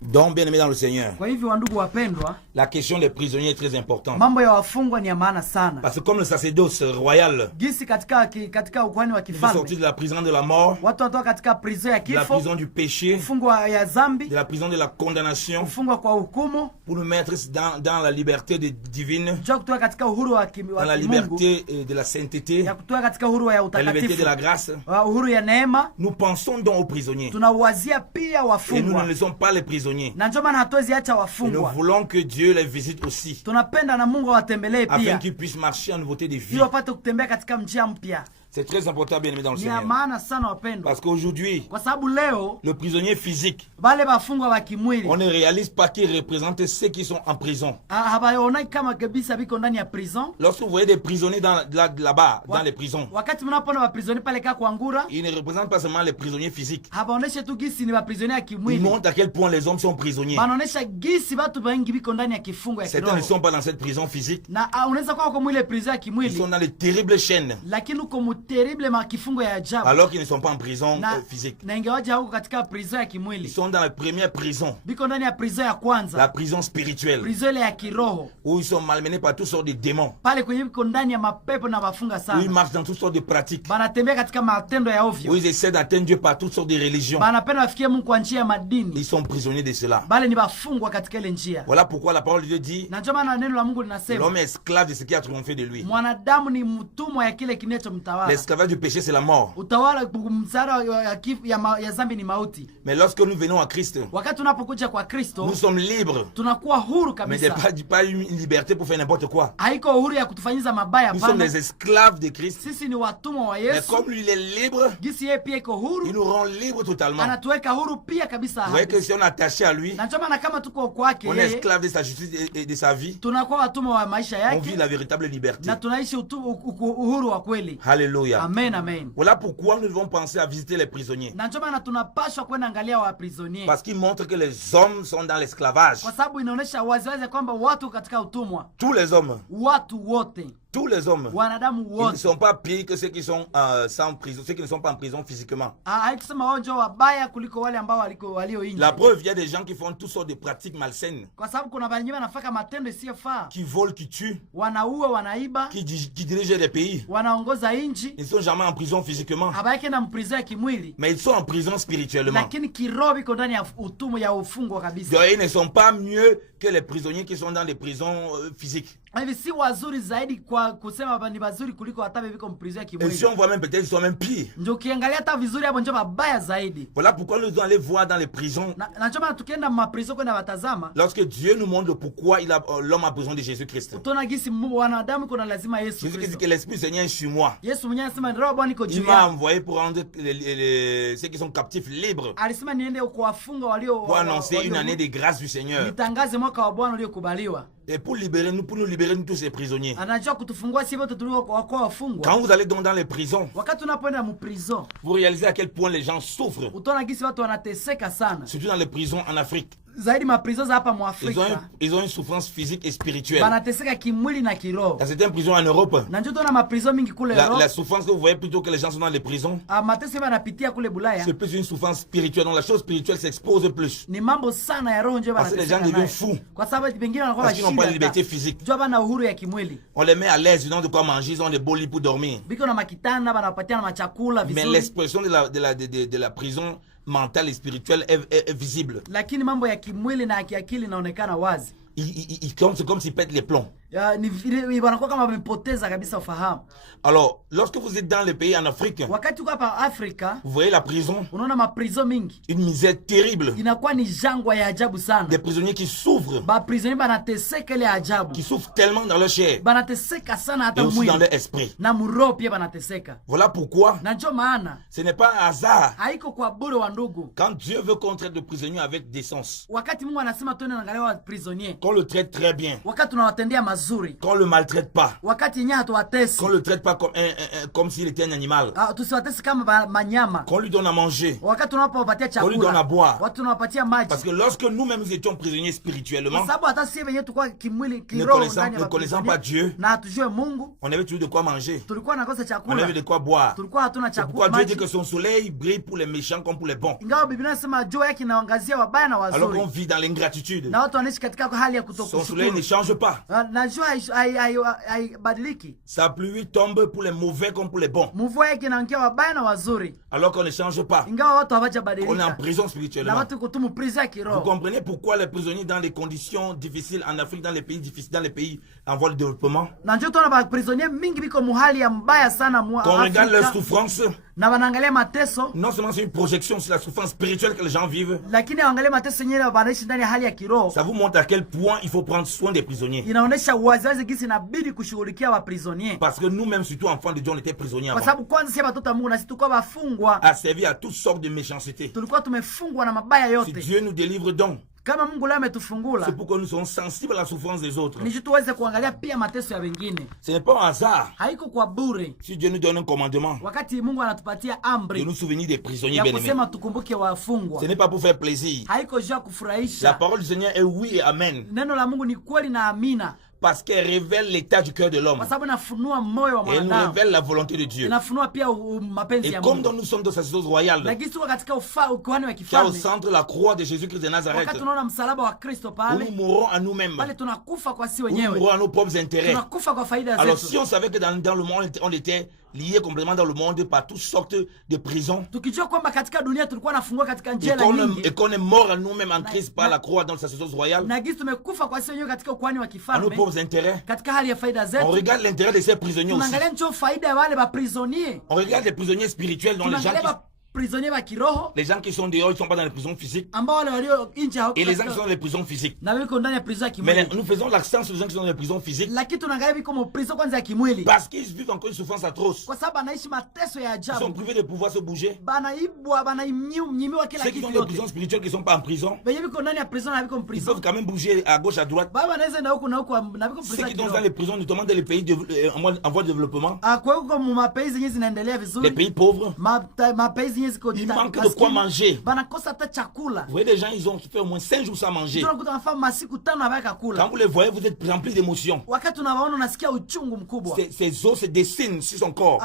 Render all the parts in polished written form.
Donc, bien aimé dans le Seigneur, Kwa hivyo wandugu wapendwa, la question des prisonniers est très importante. mambo ya wafungwa ni ya maana sana. Parce que comme le sacerdoce royal Gisi katika ukuhani wa il est sorti kifalme, de la prison de la mort, watu watoka katika prison ya de la kifo, prison du péché, kufungwa ya zambi, de la prison de la condamnation, kufungwa kwa hukumu, pour nous mettre dans la liberté divine, jua kutoka katika uhuru wa dans la kimungu, liberté de la sainteté, ya kutoka katika uhuru ya la liberté de la utakatifu, grâce. uhuru ya neema. Nous pensons donc aux prisonniers. Tunawazia pia Et nous wafungwa, ne laissons pas les prisonniers. na ndio maana hatuwezi acha Et nous wafungwa. voulons que Dieu les visite aussi, Tunapenda na Mungu awatembelee afin pia, qu'ils puissent marcher en nouveauté de vie. ili wapate kutembea katika njia mpya. C'est très important, bien aimé dans le Ni ya Seigneur. maana sana wapendwa, Parce qu'aujourd'hui, kwa sababu leo le prisonnier physique, bale bafungwa wa kimwili on ne réalise pas qu'ils représentent ceux qui sont en prison. habaonai kama kabisa biko ndani ya prison. Lorsque vous voyez des prisonniers là-bas, dans les prisons, Wakati mnapoona waprisoni pale kaa kwa ngura, ils ne représentent pas seulement les prisonniers physiques. habaoneshe tu gisi ni waprisoni ya Ils kimwili, montrent à quel point les hommes sont prisonniers. banaonesha gisi batu bengi biko ndani ya kifungo ya Certains ne kiroho. sont pas dans cette prison physique. Na unaweza kuwa kwa mwile prison ya Ils kimwili, sont dans les terribles chaînes, lakini uko muterible ma kifungo ya ajabu, alors qu'ils ne sont pas en prison na physique. na ingewaje huko katika prison ya Ils kimwili, sont dans la première prison, biko ndani ya prison ya la kwanza, prison spirituelle, prison ile ya kiroho, où ils sont malmenés par toutes sortes de démons, pale kwenye biko ndani ya mapepo na mafunga où ils sana, marchent dans toutes sortes de pratiques, banatembea katika matendo ya où ovyo, ils essaient d'atteindre Dieu par toutes sortes de religions. banapenda wafikie Mungu kwa njia ya Ils madini, sont prisonniers de cela. bale ni bafungwa katika ile njia. Voilà pourquoi la parole de Dieu dit Na ndio maana neno la Mungu linasema l'homme est esclave de ce qui a triomphé de lui. mwanadamu ni mtumwa ya kile kinachomtawala. L'esclavage du péché, c'est la mort. Utawala msara ya zambi ni mauti. Mais lorsque nous venons à Christ, Wakati tunapokuja kwa Kristo, nous sommes libres. tunakuwa huru Mais kabisa. pas une liberté pour faire n'importe quoi. Haiko uhuru ya kutufanyiza mabaya, Nous sommes hapana. des esclaves de Christ. Sisi ni watumwa wa Mais Yesu. comme lui, il est libre, Gisi yeye pia iko il huru, nous rend libres totalement. anatuweka huru pia kabisa. Vous voyez que si on est attaché à lui, Na ndio maana kama tuko kwake on est yeye, esclave de sa justice et de sa vie, tunakuwa watumwa wa maisha on vit yake la véritable liberté. na tunaishi uhuru wa kweli. Alléluia. Amen, amen. Voilà pourquoi nous devons penser à visiter les prisonniers. Na ndio maana tunapaswa kwenda angalia wa prisonniers, Parce qu'ils montrent que les hommes sont dans l'esclavage. kwa sababu inaonyesha waziwazi kwamba watu katika utumwa, Tous les hommes, watu wote, tous les hommes, wanadamu ils ne wote. sont pas pires que ceux qui sont sans prison, ceux qui ne sont pas en prison physiquement. Haikusema wao ndio wabaya kuliko wale ambao walio nje, La preuve, il y a des gens qui font toutes sortes de pratiques malsaines, kwa sababu kuna wengine wanafanya matendo isiyofaa, qui volent, qui tuent, wanaua, wanaiba, qui dirigent des pays. wanaongoza nchi. Ils ne sont jamais en prison physiquement, Habaiki na mprizo ya kimwili, mais ils sont en prison spirituellement. lakini kiroho iko ndani ya utumwa ya ufungwa kabisa. Donc, ils ne sont pas mieux que les prisonniers qui sont dans les prisons physiques. Hivi si wazuri zaidi kwa kusema ni wazuri kuliko hata viko mprizo ya Et si kimwili. on voit même peut-être ils sont même pires. Ndio ukiangalia hata vizuri hapo ndio mabaya zaidi. Voilà pourquoi nous devons aller voir dans les prisons. Na ndio maana tukienda maprizo kwenda watazama, Lorsque Dieu nous montre pourquoi l'homme a besoin de Jésus-Christ. utaona gisi wanadamu kuna lazima Yesu Jésus qui dit Kristo. que l'Esprit Seigneur est sur moi. Yesu mwenyewe anasema roho Bwana iko Il juu m'a yangu. envoyé pour rendre ceux qui sont captifs libres, Alisema niende kuwafunga walio pour annoncer une année de grâce du Seigneur nitangaze mwaka wa Bwana uliokubaliwa. et pour nous libérer nous tous ces prisonniers. Anajua kutufungua sisi wote tuliokuwa wafungwa. Quand vous allez donc dans les prisons, Wakati unapoenda mu prison, vous réalisez à quel point les gens souffrent, utaona gisi watu wanateseka sana. surtout dans les prisons en Afrique. Zaidi maprizo za hapa mu Afrika. Ils ont une souffrance physique et spirituelle. Banateseka kimwili na kiroho. Dans certaines prisons en Europe, Na ndio tuna maprizo mingi kule Europe. la souffrance que vous voyez plutôt que les gens sont dans les prisons, Mateso banapitia kule Bulaya. c'est plus une souffrance spirituelle. Donc la chose spirituelle s'expose plus. Ni mambo sana ya roho ndio Parce que les gens banateseka. deviennent fous. Kwa sababu wengine wanakuwa Parce qu'ils n'ont pas de shida. liberté physique. Ndio bana uhuru ya kimwili. On les met à l'aise, ils ont de quoi manger, ils ont des beaux lits pour dormir. Biko na makitanda banapatia na machakula Mais vizuri. l'expression de la prison mentale et spirituelle est visible. Lakini mambo ya kimwili na kiakili inaonekana wazi. C'est comme s'ils pètent les plombs. Ni vile wanakuwa kama wamepoteza kabisa ufahamu. Alors, lorsque vous êtes dans les pays en Afrique, Wakati uko hapa Afrika, vous voyez la prison, unaona maprizo mingi. une misère terrible. Inakuwa ni jangwa ya ajabu sana. Des prisonniers qui souffrent, Ba prisonniers banateseka ile ajabu. qui souffrent tellement dans leur chair Banateseka sana et hata aussi dans mwili. leur esprit. Na muroho pia banateseka. Voilà pourquoi Na ndio maana ce n'est pas un hasard haiko kwa bure wa ndugu. quand Dieu veut qu'on traite le prisonnier avec décence, Wakati Mungu anasema tuende naangalia wa prisonniers. qu'on le traite très bien. Wakati tunawatendea mazuri. wazuri, qu'on le maltraite pas, wakati yenyewe hatuwatesi, qu'on le traite pas comme s'il était un animal, tusiwatesi kama manyama, qu'on lui donne à manger, wakati tunapowapatia qu'on lui donne à chakula, boire. watu tunawapatia maji, Parce que lorsque nous-mêmes nous étions prisonniers spirituellement, kwa sababu hata sisi wenyewe tulikuwa kimwili, ne kiroho ndani ya connaissant pas Dieu, na hatujue Mungu, on avait toujours de quoi manger, tulikuwa nakosa on chakula, avait de quoi boire. tulikuwa hatuna C'est pourquoi chakula Dieu dit maji. que son soleil brille pour les méchants comme pour les bons. Ingawa Biblia inasema jua yake inaangazia wabaya na Alors wazuri, qu'on vit dans l'ingratitude, na watu wanaishi katika hali ya son soleil kutokushukuru, ne change pas. na jua haibadiliki, Sa pluie tombe pour les mauvais comme pour les bons. mvua yake inaangukia wabaya na wazuri, Alors qu'on ne change pas. ingawa watu On est en hawajabadilika, prison na spirituellement. watu kutumu prison ya Vous kiroho. comprenez pourquoi les prisonniers dans les conditions difficiles en Afrique, dans les pays difficiles, dans les pays en voie de développement, Na njoo tunaona baprisonnier mingi biko muhali ya mbaya sana qu'on regarde leurs Afrika, souffrances, na wanaangalia mateso, non seulement c'est une projection sur la souffrance spirituelle que les gens vivent, lakini waangalie mateso yenyewe wanaishi ndani ya hali ya kiroho. ça vous montre à quel point il faut prendre soin des prisonniers. Inaonesha waziwazi gisi inabidi kushughulikia waprisonnier, Parce que nous-mêmes, surtout enfants de Dieu, on était prisonniers kwa avant, sababu kwanza sisi watoto wa Mungu na sisi tulikuwa wafungwa, asservis à toutes sortes de méchanceté. tulikuwa tumefungwa na mabaya Si yote. Dieu nous délivre donc, Kama Mungu leo ametufungula, c'est pour que nous soyons sensibles à la souffrance des autres. ni tuweze kuangalia pia mateso ya wengine. Ce n'est pas un hasard. Haiko kwa bure. Si Dieu nous donne un commandement Wakati Mungu anatupatia de amri nous souvenir des prisonniers ya bien-aimés, kusema tukumbuke wafungwa, ce n'est pas pour faire plaisir. haiko juu ya La kufurahisha. parole du Seigneur est oui et amen. Neno la Mungu ni kweli na amina, Parce qu'elle révèle l'état du cœur de l'homme. kwa sababu inafunua moyo wa Et elle nous mwanadamu, révèle la volonté de Dieu. inafunua pia mapenzi Et ya comme Mungu. nous sommes dans sa sacerdoce royale, Lakini tuko katika ukuhani wa qui a au kifalme, centre la croix de Jésus-Christ de Nazareth, wakati tunaona msalaba wa Kristo où pale nous mourons à nous-mêmes, pale, tunakufa kwa si où nous wenyewe, mourons à nos propres intérêts. tunakufa kwa faida Alors zetu. si on savait que dans le monde, on était liés complètement dans le monde par toutes sortes de prisons, Tukijua kwamba katika dunia tulikuwa nafungwa katika et njela nyingi, qu'on est mort à nous-mêmes en Christ par la croix dans le sacerdoce royal, na gisi tumekufa kwa si wenyewe katika ukuhani wa à nos kifalme, propres intérêts, katika hali ya faida on zetu, regarde l'intérêt de ces prisonniers aussi. tunaangalia ncho faida ya wale baprisonnier, On regarde les prisonniers spirituels, dont tunaangalia baprisonnier wa kiroho les gens qui sont dehors, ils ne sont pas dans les prisons physiques, ambao wale walio nje hawako et les gens qui katika- sont dans les prisons physiques. na wiko ndani ya prison ya Mais kimwili, nous faisons l'accent sur les gens qui sont dans les prisons physiques lakini tunaangalia viko mo prison kwanza ya kimwili, parce qu'ils vivent encore une souffrance atroce. kwa sababu anaishi mateso ya Ils sont ajabu, privés de pouvoir se bouger. banaibwa banaimnyimiwa kila Ceux qui kitu sont dans les prisons yote, spirituelles qui ne sont pas en prison, venye viko ndani ya prison na viko ils prison peuvent quand même bouger à gauche, à droite. baba anaweza enda huku na huku na viko Ceux prison qui sont kiroho. dans les prisons, notamment dans les pays en voie de développement, Kwa hiyo kwa mapei zenye zinaendelea les vizuri, pays pauvres, mapei zenye ziko ils manquent de quoi manger. banakosa hata chakula. Vous voyez des gens, ils ont fait au moins 5 jours sans manger. Tunakuta wanafaa masiku 5 habaka Quand kula, vous les voyez, vous êtes remplis d'émotions. wakati unawaona unasikia uchungu mkubwa. Ces os se dessinent sur son corps.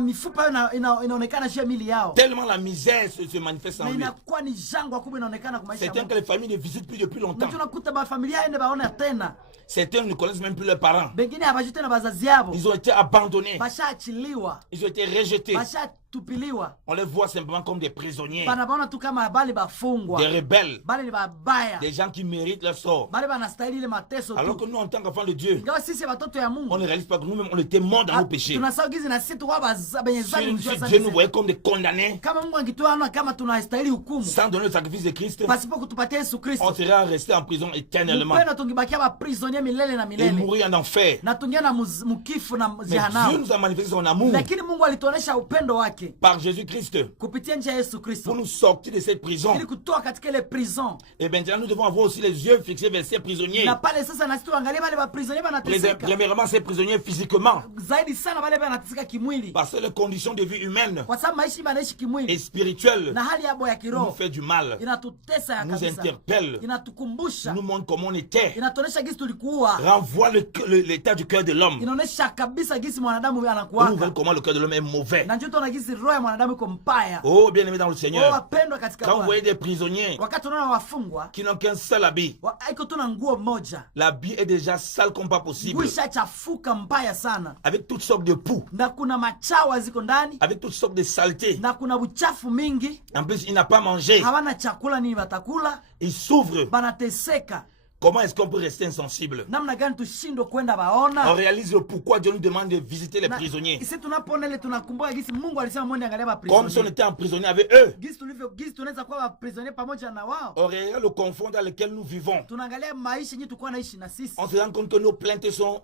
Mifupa inaonekana juu ya mili yao, Tellement la misère se manifeste en na lui. inakuwa ni jangwa kubwa inaonekana kwa maisha Certains yao. que les familles ne visitent plus depuis longtemps. Tunakuta mafamilia ende baona tena, Certains ne connaissent même plus leurs parents. bengine habajui tena bazazi yabo, Ils ont été abandonnés. bashaachiliwa, Ils ont été rejetés. bashatupiliwa, On les voit simplement comme des prisonniers, banabaona tu kama bali bafungwa, des rebelles, bali ni babaya, des gens qui méritent leur sort. bali banastahili ile mateso Alors tu. que nous, en tant qu'enfants de Dieu, Ingawa sisi watoto ya on Mungu ne réalise pas que nous-mêmes, on était morts dans nos péchés. tunasahau gizi na sisi tuwa benye Si, zambi si mjua Dieu zambi nous zetu. voyait comme des condamnés, Kama Mungu angituona kama tunastahili hukumu sans donner le sacrifice de Christ, pasipo kutupatia Yesu on Kristo, serait resté en prison éternellement mpendo tungibakia baprisonnier milele na et milele, mourir en enfer. na tungia na mukifu na Mais Dieu jehanamu. nous a manifesté son amour Lakini Mungu alituonesha upendo wake par Jésus-Christ kupitia njia ya Yesu pour Kristo, nous sortir de cette prison. ili kutoa katika ile prison. Et maintenant, nous devons avoir aussi les yeux fixés vers ces prisonniers. Na pale sasa nasi tuangalie wale baprisonnier banateseka Premièrement, ces prisonniers physiquement, zaidi sana, wale banateseka kimwili, parce que les conditions de vie humaine kwa sababu maisha banaishi et kimwili spirituelle na hali yabo ya nous kiroho fait du mal, inatutesa ya nous kabisa, interpelle, inatukumbusha, nous montre comment on était, inatuonesha gisi tulikuwa, renvoie l'état du cœur de l'homme. inaonesha kabisa gisi mwanadamu On nous anakuwaka, voit comment le cœur de l'homme est mauvais. na njoo tunaona gisi roho ya mwanadamu iko mbaya. Oh, bien aimé dans le Seigneur, Wapendwa katika quand vous Bwana, voyez des prisonniers wakati unaona wafungwa qui n'ont qu'un seul habit, haiko tuna nguo moja, l'habit est déjà sale comme pas nguo possible, ishachafuka mbaya sana, avec toutes sortes de poux, na kuna machawa ziko ndani, avec toutes sortes de saletés. na kuna uchafu mingi, En plus, il n'a pas mangé, hawana chakula nini watakula, il souffre. banateseka. Comment est-ce qu'on peut rester insensible? Namna gani tushindwe kwenda On baona? réalise le pourquoi Dieu nous demande de visiter les Na prisonniers. isi tunapoona ile tunakumbuka gisi Mungu alisema mwende angalia Comme si on baprisonnier, était emprisonné avec eux. gisi tunaweza kuwa baprisonnier pamoja na wao. On regarde le confort dans lequel nous vivons. Tunaangalia maisha yenyewe tulikuwa naishi na sisi, On se rend compte que nos plaintes sont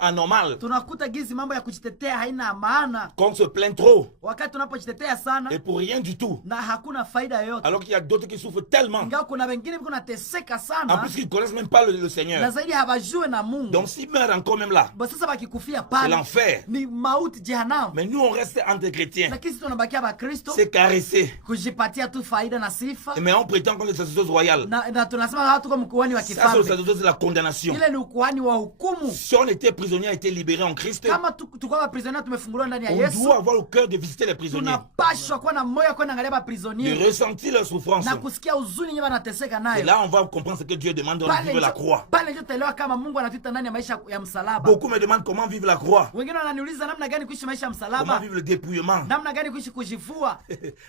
anormales. tunakuta gisi mambo ya kujitetea haina maana, Qu'on se plaint trop. wakati tunapojitetea sana Et pour rien du tout. na hakuna faida yoyote. Alors qu'il y a d'autres qui souffrent tellement. Ingawa kuna wengine biko nateseka En sana, plus, qu'ils ne connaissent même pas le na Seigneur. zaidi habajue na Mungu. Donc s'ils meurent encore même là, Sasa bakikufia c'est pale l'enfer. ni mauti jehanamu. Mais nous, on reste entre chrétiens. Lakini sisi tunabakia bakristo C'est caressé. kujipatia tu faida na sifa, Mais on prétend qu'on est le sacerdoce royal. na tunasema hatu kwa mkuhani wa Ça, c'est le kifalme. sacerdoce de la condamnation. Ile ni ukuhani wa hukumu. Si on était prisonnier, a été libéré en Christ, Kama tukua baprisonnier tumefunguliwa ndani ya on Yesu, doit avoir le cœur de visiter les prisonniers, tunapashwa kuwa na moyo kwenda angalia de baprisonnier ressentir leur souffrance. na kusikia huzuni yenyewe wanateseka Et nayo. là, on va comprendre ce que Dieu demande de vivre la croix. Pale ndio tutaelewa kama Mungu anatuita ndani ya maisha ya msalaba. Beaucoup me demandent comment vivre la croix, Wengine wananiuliza namna gani kuishi maisha ya comment msalaba, vivre le dépouillement. namna gani kuishi kujivua.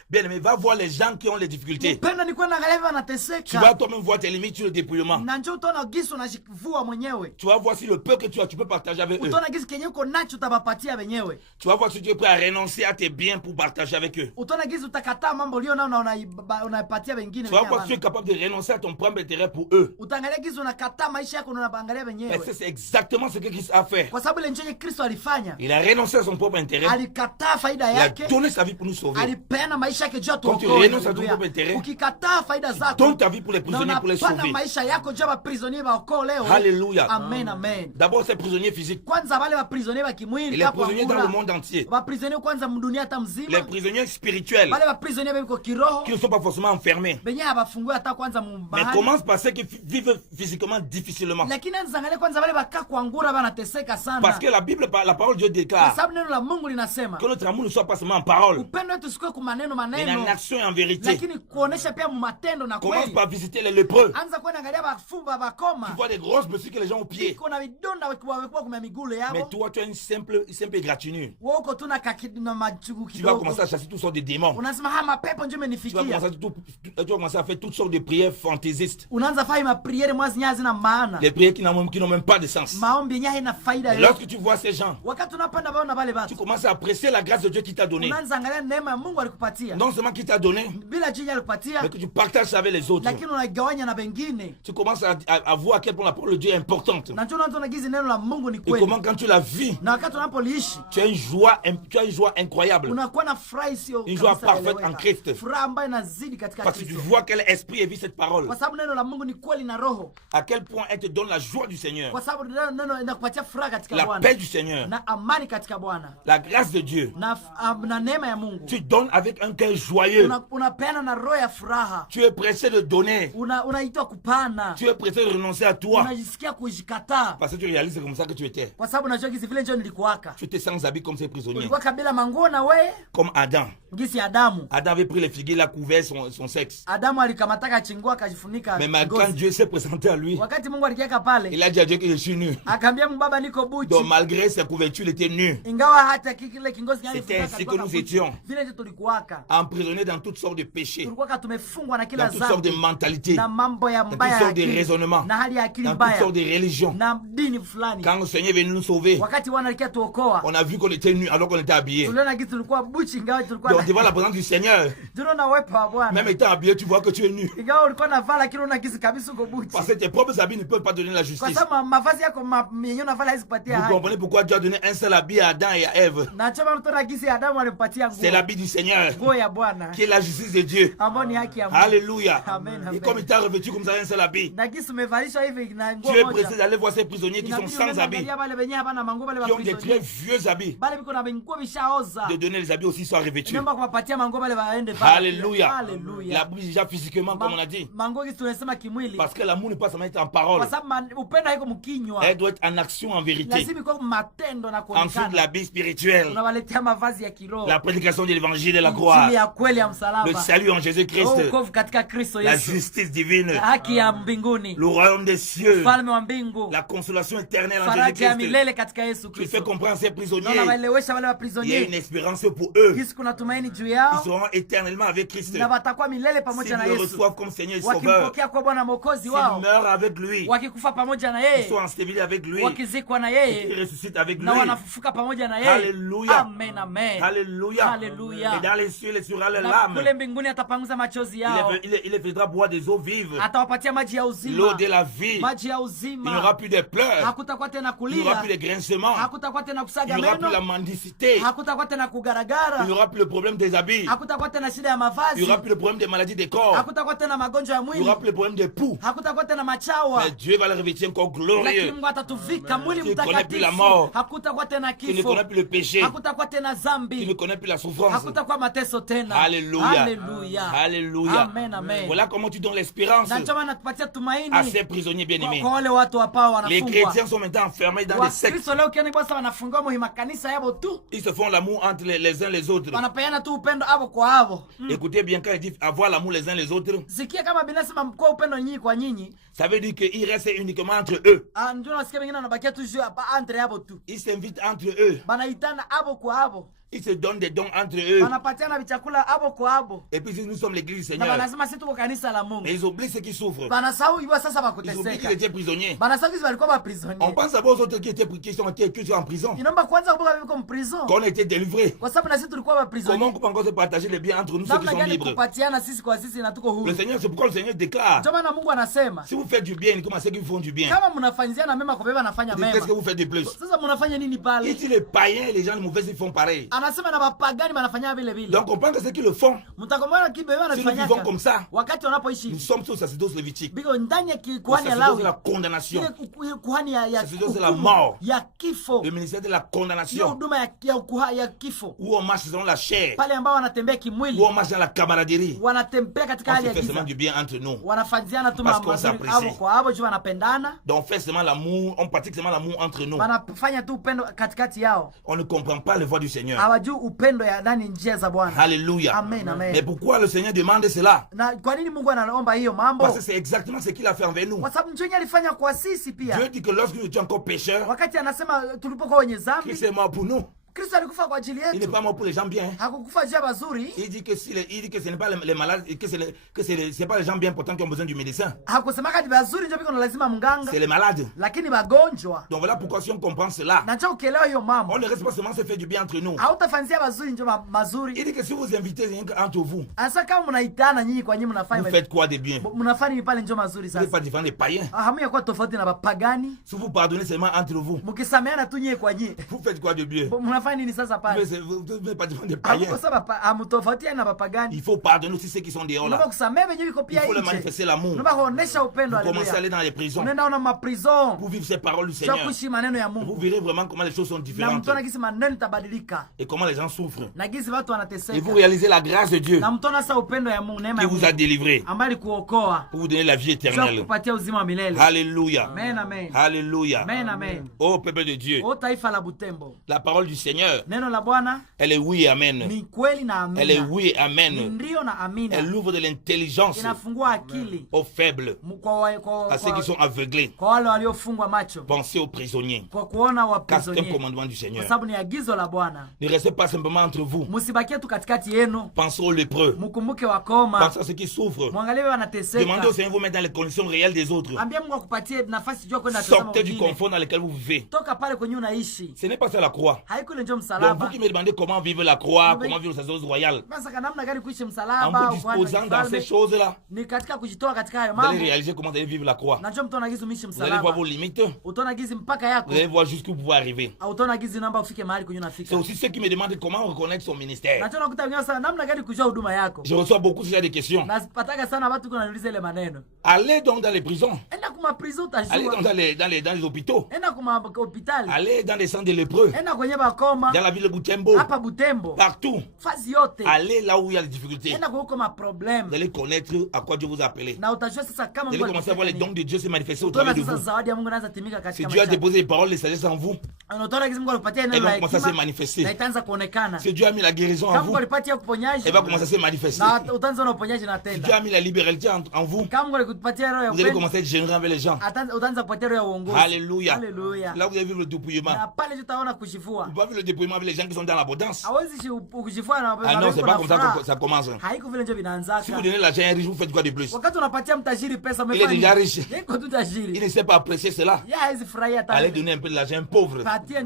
Bien aimé, va voir les gens qui ont les difficultés. Mpenda ni kwenda angalia Tu vas wanateseka, toi-même voir tes limites sur le dépouillement. na njoo utaona gisi unajivua mwenyewe, Tu vas voir si le peu que tu as, tu peux partager avec eux. utaona gisi kenye uko nacho utabapatia wenyewe, Tu vas voir si tu es prêt à renoncer à tes biens pour partager avec eux. utaona gisi utakataa mambo ulio nao na unaipatia wengine. Tu vas voir si tu es capable de renoncer à ton propre intérêt pour eux. Utaangalia gisi unakataa maisha yako na unaangalia Et wenyewe, ça, c'est exactement ce que Christ a fait. kwa sababu ile njia Kristo alifanya. Il a renoncé à son propre intérêt. Alikataa faida Il a yake, donné sa vie pour nous sauver. alipeana maisha yake juu ya Quand tu tuokoe. renonces à ton Haleluya. propre intérêt, Ukikataa faida zako donne ta vie pour les na prisonniers, pour les unapana sauver. maisha yako juu ya baprisonnier baokolewe. Alléluia. Amen, amen. D'abord, ces prisonniers physiques. Kwanza wale baprisonnier ba Et kimwili les hapo prisonniers dans le Angola. monde entier. Baprisonnier kwanza mdunia hata Les mzima. prisonniers spirituels Wale baprisonnier beko kiroho qui ne sont pas forcément enfermés, benye abafungwe hata kwanza mais mubahani. commencent par ceux qui vivent physiquement difficilement. Lakini anzangalia kwanza wale baka kwa ngura banateseka sana. Parce que la Bible, la parole de Dieu Kwa déclare sababu neno la Mungu linasema que notre amour ne soit pas seulement en parole, upendo wetu usikue kwa maneno mais en maneno, action et en vérité. lakini kuonesha pia matendo na Commence kweli. par visiter les lépreux. Anza kwenda angalia bafumba Tu bakoma. vois des grosses blessures que les gens ont au pied. Iko na vidonda wekwa kwa miguu Mais yao. toi, tu as une simple égratignure. Wewe uko tu na kakidi na majugu Tu vas kidogo. commencer à chasser toutes sortes de démons. Unasema ha mapepo ndio Tu vas imenifikia. commencer à faire toutes sortes de prières fantaisistes. Unaanza fanya mapriere mwazi nyazi na maana. Des prières qui n'ont même pas de sens. Maombi yenyewe haina faida Et yoyote. lorsque tu vois ces gens, Wakati unapanda baona wale tu watu, commences à apprécier la grâce de Dieu qui t'a donné. unaanza angalia neema ya Mungu alikupatia. Non seulement qui t'a donné, Bila jina alikupatia, mais que tu partages ça avec les autres. lakini unagawanya na wengine. Tu commences à voir à quel point la parole de Dieu est importante. Na ndio unaanza unagizi neno la Mungu ni Et kweli. comment quand tu la vis, Na wakati unapoliishi, tu as une joie incroyable. unakuwa na furaha isiyo Une joie kabisa parfaite eleweka. en Christ. Furaha ambayo inazidi katika Parce que tu Kristo. vois quel esprit et vit cette parole. Kwa sababu neno la Mungu ni kweli na roho. À quel point elle te donne la joie du Seigneur, Kwa sababu neno inakupatia furaha katika la Bwana paix du Seigneur, na amani katika Bwana la grâce de Dieu. na neema ya Mungu. Tu donnes avec un cœur joyeux. Unapeana na roho ya furaha. Tu es pressé de donner. Unaitwa kupana. Tu es pressé de renoncer à toi. Unajisikia kujikataa. Parce que tu réalises c'est comme ça que tu étais. Kwa sababu unajua gisi vile njoo nilikuwaka. Tu étais sans habit comme ces prisonniers. Ulikuwa kabila manguo na we Comme Adam. gisi Adamu. Adam avait pris les figuiers, il a couvert son sexe. Adamu alikamataka chingua akajifunika Mais quand Dieu s'est présenté à lui, wakati Mungu alikiweka pale, il a dit à Dieu que je suis nu. akaambia mbaba niko buchi. Donc malgré ses couvertures, il était nu. Ingawa hata kile kingozi C'était ainsi que nous étions. vile ndio tulikuwaka. Emprisonnés dans toutes sortes de péchés, Tulikuwa tumefungwa na dans kila toutes sortes de dhambi mentalités, na mambo ya dans toutes mbaya sortes de akili, raisonnements, na hali ya akili dans toutes mbaya sortes de religions. na dini fulani. Quand le Seigneur est venu nous sauver, Wakati Bwana alikia tuokoa, on a vu qu'on était nus alors qu'on était habillés. tuliona gisi tulikuwa buchi ingawa tulikuwa Donc devant la présence du Seigneur, tunaona uwepo wa Bwana. même étant habillé, tu vois que tu es nu. Ingawa ulikuwa na vala lakini una gisi kabisa uko buchi. Parce que tes propres habits ne peuvent pas donner la Kwa justice. sababu mavazi yako yenyewe unavala hizi kupatia Vous haki. comprenez pourquoi Dieu a donné un seul habit à Adam et à Ève. Na chama mtoto gisi Adamu alimpatia nguo. C'est l'habit du Seigneur, Nguo ya Bwana. qui est la justice de Dieu. Ambao ni haki ya Mungu. Alléluia. Amen, amen. Et comme il t'a revêtu comme ça un seul habit, Na gisi umevalishwa hivi na nguo tu es moja. pressé d'aller voir ces prisonniers qui sont Inabidi sans uende habit, angalia wale wenyewe hapana manguo wale qui ont des très waprisonniers. vieux habits, Bale biko na nguo vishaoza. de donner les habits aussi soient revêtus. Naomba kuwapatia manguo wale waende pale. Alléluia. Hallelujah. La bouche déjà physiquement, comme on a dit. Manguo gisi tunasema kimwili. Parce que l'amour n'est pas seulement être en parole. Kwa sababu upendo haiko mkinywa. Elle doit être en action, en vérité. Lazima iko matendo na Ensuite, kuonekana. l'habit spirituel. Unawaletea mavazi ya kiroho. La prédication de l'évangile de la Injili croix. ya kweli ya msalaba. Le salut en Jésus-Christ. Wokovu katika Kristo La Yesu. justice divine. Haki ya mbinguni. Le royaume des cieux. Ufalme wa mbingu. La consolation éternelle en Faraja ya Jésus-Christ. milele katika Yesu Tu fais Kristo. comprendre ces Na prisonniers. unawaelewesha wale Il y a waprisonniers. une espérance pour eux. Kisi kuna tumaini juu Ils yao. seront éternellement avec Christ. Na watakuwa milele S'ils pamoja na le Yesu. reçoivent comme Seigneur et Sauveur. Wakimpokea kwa Bwana Mwokozi S'ils wao. meurent avec lui. Wakikufa pamoja na Ils yeye. sont enseveli avec lui. Wakizikwa na Ils yeye. ressuscitent avec lui. Na wanafufuka pamoja na yeye. Alléluia. Amen, amen. Alléluia. Alléluia. Et dans les cieux, il essuiera les Na larmes. kule mbinguni atapanguza machozi yao. Il les faisra boire des eaux vives. Atawapatia maji ya L'eau uzima. de la vie. Maji ya Il n'y uzima. aura plus de pleurs. Hakutakuwa tena Il n'y aura kulia. plus de grincements. Hakutakuwa tena Il kusaga n'y aura plus la meno. mendicité. Hakutakuwa tena Il kugaragara. n'y aura plus le problème des habits. Hakutakuwa tena shida ya Il n'y mavazi. aura plus le problème des maladies des corps. Hakutakuwa tena magonjwa ya Il n'y mwili. aura plus le problème des poux. Hakutakuwa tena tena machawa, mais Dieu va le revêtir encore lakini glorieux. Mungu atatuvika mwili Tu ne connais plus la mtakatifu. mort. Hakutakuwa tena Tu ne kifo, connais plus le péché. hakutakuwa tena Tu ne zambi, connais plus la souffrance. hakutakuwa mateso tena. Alléluia. Haleluya. Alléluia. Amen, amen. Voilà comment tu donnes l'espérance Na ndio maana tupatia tumaini à ces prisonniers kwa bien-aimés. wale watu hapao Les wanafungwa. chrétiens sont maintenant enfermés dans des sectes. Wakristo leo kiani basa wanafungwa mu makanisa yabo tu, Ils se font l'amour entre les uns les autres. wanapeana tu upendo abo kwa abo. Écoutez bien, quand il dit avoir l'amour les uns les autres, Sikia kama binasema mkoa upendo nyinyi kwa nyinyi, ça veut dire qu'ils restent uniquement entre eux. ndio nasikia wengine wanabakia tu juu hapa entre yabo tu, Ils s'invitent entre eux. banaitana abo kwa abo, Ils se donnent des dons entre eux. banapatiana vichakula abo kwa abo, Et puis ils disent, nous sommes l'église du na Seigneur. banasema sisi tuko kanisa la Mais Mungu. ils oublient ceux qui souffrent. Banasahau hivyo sasa Ils oublient qu'ils bakuteseka, étaient prisonniers. banasahau kisi walikuwa On baprisonnier. pense d'abord aux autres qui sont en prison. Inaomba kwanza kuboka viko mprison, Qu'on a été délivrés. kwa sababu na sisi tulikuwa Comment baprisonnier. on peut encore se partager les biens entre nous, ceux qui Namna sont gani libres? kupatiana sisi kwa sisi na tuko Le huru? Seigneur, c'est pourquoi le Seigneur déclare, Ndio maana Mungu anasema si vous faites du bien, comment c'est qu'ils font du bien? kama mnafanyiziana mema kwa baba anafanya Il dit, qu'est-ce que mema. vous faites de plus? Sasa mnafanya nini Il pale? dit, les païens et les gens de mauvais, ils font pareil. Anasema na bapagani wanafanya vile vile. Donc on pense que ceux qui le font, Mtakomana kibe wewe si nous vivons anafanya comme ça, wakati nous wanapoishi sommes sous sacerdoce lévitique. biko ndani ya Le kuhani ya sacerdoce de Lawi, la condamnation. ile kuhani ya Sacerdoce de la hukumu, mort. ya kifo, Le ministère de la hiyo condamnation. huduma ya kifo, Où on marche selon la chair. pale ambao wanatembea Où kimwili, on marche dans la camaraderie. wanatembea katika On hali se ya fait seulement giza, du bien entre nous. wanafanyiziana tu Parce qu'on mazuri s'apprécie. abo kwa abo, juu wanapendana, Donc on fait seulement l'amour, on pratique seulement l'amour entre nous. wanafanya tu upendo katikati yao, On ne comprend pas le voix du Seigneur. hawajui upendo ya ndani njia za Bwana. Alléluia. Amen, amen. Mais pourquoi le Seigneur demande cela? Na kwa nini Mungu anaomba hiyo mambo? Parce que c'est exactement ce qu'il a fait envers nous. Kwa sababu ndio alifanya kwa sisi pia. Dieu dit que lorsque nous étions encore pécheurs, Wakati anasema tulipokuwa wenye Christ dhambi, est mort pour nous. Kristo alikufa kwa ajili Il n'est yetu. pas mort pour les gens bien. Hakukufa jia bazuri. Il dit que ce n'est pas les malades, que c'est pas les gens bien portants qui ont besoin du médecin. Hakusemaka ni bazuri ndio biko na lazima mganga, C'est les malades. lakini magonjwa. Donc voilà pourquoi si on comprend cela, Na cha ukielewa hiyo on mambo, ne reste pas seulement se faire du bien entre nous. hautafanzia bazuri ndio Il mazuri. dit que si vous invitez rien entre vous, Asa kama mnaitana nyinyi kwa nyinyi vous mnafanya faites quoi de bien? Vous mnafanya ni pale ndio mazuri n'êtes pas sasa. différent des païens. Hamu ya kuwa tofauti na bapagani, Si vous pardonnez seulement entre vous, mkisameana tu nyinyi kwa nyinyi. vous faites quoi de bien? Mnafanya nini sasa pale? Vous n'êtes pas différent des païens. Hamuko saba hamtofautiana na bapagani. Il faut pardonner aussi ceux qui sont dehors Naomba là. kusamehe wenyewe viko Il pia faut leur nje. manifester l'amour. Naomba kuonesha upendo. Vous commencez à aller Haleluya. dans les prisons Unaenda ona maprison pour vivre ces paroles du sio Seigneur. kuishi maneno ya Vous Mungu, verrez vraiment comment les choses sont na différentes mtona gisi maneno itabadilika et comment les gens souffrent. na gisi watu Et wanateseka, vous réalisez la grâce de Dieu na mtona sasa upendo ya Mungu, neema qui ya vous a Mungu délivré ambaye alikuokoa pour vous donner la vie sio éternelle. kukupatia uzima wa milele. Alléluia. Amen, amen. Alléluia. Amen, amen. Ô peuple de Dieu, O taifa la Butembo, la parole du Seigneur, neno la Bwana elle est oui et amen. ni kweli na Elle est amina, oui et ni amen. ndio na amina. Elle ouvre de l'intelligence Inafungua akili aux faibles, à ceux qui sont aveuglés. kwa wale waliofungwa macho, Pensez aux prisonniers. kwa kuona Car c'est un waprisonnier, commandement du kwa Seigneur. sababu ni agizo la Bwana. Ne restez pas simplement entre vous. Musibakie tu katikati yenu, Pensez aux lépreux. mkumbuke wakoma, Pensez à ceux qui souffrent. mwangalie wanateseka. Demandez au Seigneur de vous mettre dans les conditions réelles des autres. Ambia Mungu akupatie nafasi jua kwenda tazama Sortez du wengine. confort dans lequel vous vivez. Toka pale kwenye unaishi. Ce n'est pas ça la croix. Haiko ile ndio Donc msalaba. vous qui me demandez comment vivre la croix, Oui. comment vivre le sacerdoce royal, Sasa kana namna gani kuishi en msalaba vous disposant dans ces choses-là, ni katika kujitoa katika hayo vous allez mambo. réaliser comment vous allez vivre la croix. Na njoo mtaona gizi umishi Vous allez voir msalaba. vos limites. Utaona gizi mpaka yako. Vous allez voir jusqu'où vous pouvez arriver. Utaona gizi namba ufike mahali kwenye C'est unafika. aussi ceux qui me demandent comment reconnaître son Na ministère. njoo nakuta wengine sana namna gani kujua huduma yako. Je reçois beaucoup ce genre de questions. Na sipataka sana watu kuna niuliza ile maneno. Allez donc dans les prisons. Enda kuma prison Allez donc utajua. dans les hôpitaux. Enda kuma hospitali. Allez dans les centres de lépreux. Enda kwenye bakoma. Dans la ville de Butembo. Hapa Butembo. Partout. Fazi yote. Allez là où il y a des difficultés. Enda kwa huko ma problem. Vous allez connaître à quoi Dieu vous a appelé. Na utajua sasa kama Vous allez commencer à voir les dons de Dieu se manifester au travers de sasa vous. zawadi ya Mungu inaanza timika Si katika Dieu a maisha. déposé les paroles de sagesse en vous, Unaona gizi Mungu alipatia elles neno vont la commencer à se hekima. Na manifester. itaanza kuonekana. Si Dieu a mis la guérison en Kama Mungu vous, alipatia uponyaji. elle va commencer à se manifester. Na utaanza na uponyaji na Si Dieu tenda. a mis la libéralité en vous, Kama Mungu alikupatia roho ya vous allez upendo. commencer à être généreux avec les gens. Utaanza kupatia roho ya uongozi. Alléluia. Haleluya. Là, vous allez vivre le dépouillement. Na pale tutaona kujivua. Vous pouvez vivre le dépouillement avec les gens qui sont dans l'abondance. Hawezi kujivua na Ah non, c'est pas comme ça furaha. que ça commence. Haiko vile ndio vinaanza. Si vous donnez l'argent à un riche, vous faites quoi de plus? Wakati unapatia mtajiri pesa Il est déjà riche. Niko tu tajiri. Il ne sait pas apprécier cela. Yeye hawezi furahia Allez hata. donner un peu de l'argent à un pauvre. Patia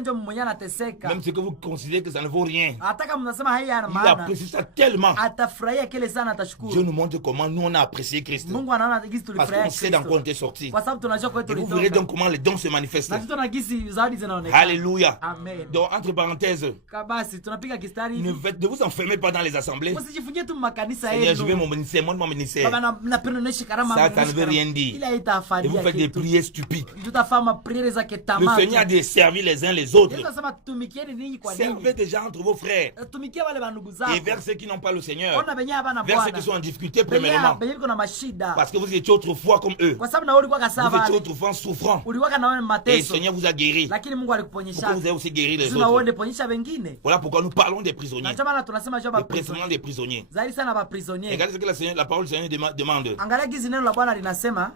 njo mwenye anateseka. Même ce que vous considérez que ça ne vaut rien. Hata kama mnasema haina Il maana. apprécie ça tellement. Atafurahia kile sana Dieu atashukuru. nous montre comment nous on a apprécié Christ. Mungu anaona gisi Parce qu'on tulifurahia sait dans Kristo. quoi on était sorti. Kwa sababu tunajua kwetu Et vous ulitoka. verrez donc comment les dons se manifestent. Na tutaona gisi zawadi zinaonekana. Alléluia. Amen. Donc, entre parenthèses, Kabasi tunapiga kistari ne, hivi. ne vous enfermez pas dans les assemblées. Msijifungie tu makanisa Seigneur, je vais yenu. mon ministère, moi mon ministère. Baba napenda niishi karama. Ça ne veut rien dire. Ila Et itafadia vous faites des kitu. prières stupides. Tutafanya priere za Le ketama. Seigneur a desservi les uns les autres. Yesu anasema tumikieni ninyi kwa Servez ninyi. déjà entre vos frères. Tumikie wale bandugu Et zako. vers ceux qui n'ont pas le Seigneur. Ona benye hapana Vers ceux Bwana. qui sont en difficulté, premièrement. Benye kuna mashida. Parce que vous étiez autrefois comme eux. Kwa sababu na wewe ulikuwa Vous kasava. étiez autrefois souffrants. Ulikuwa na wewe Et le mateso. Seigneur vous a guéri. Lakini Mungu Pourquoi alikuponyesha. vous avez aussi guéri les Tuna wewe autres? ponyesha wengine. Voilà pourquoi nous parlons des prisonniers. Na chama tunasema jua Et ba précisément des prisonniers. zaidi sana ba prisonniers. Regardez ce que la parole du Seigneur demande. Angalia gizi neno la Bwana linasema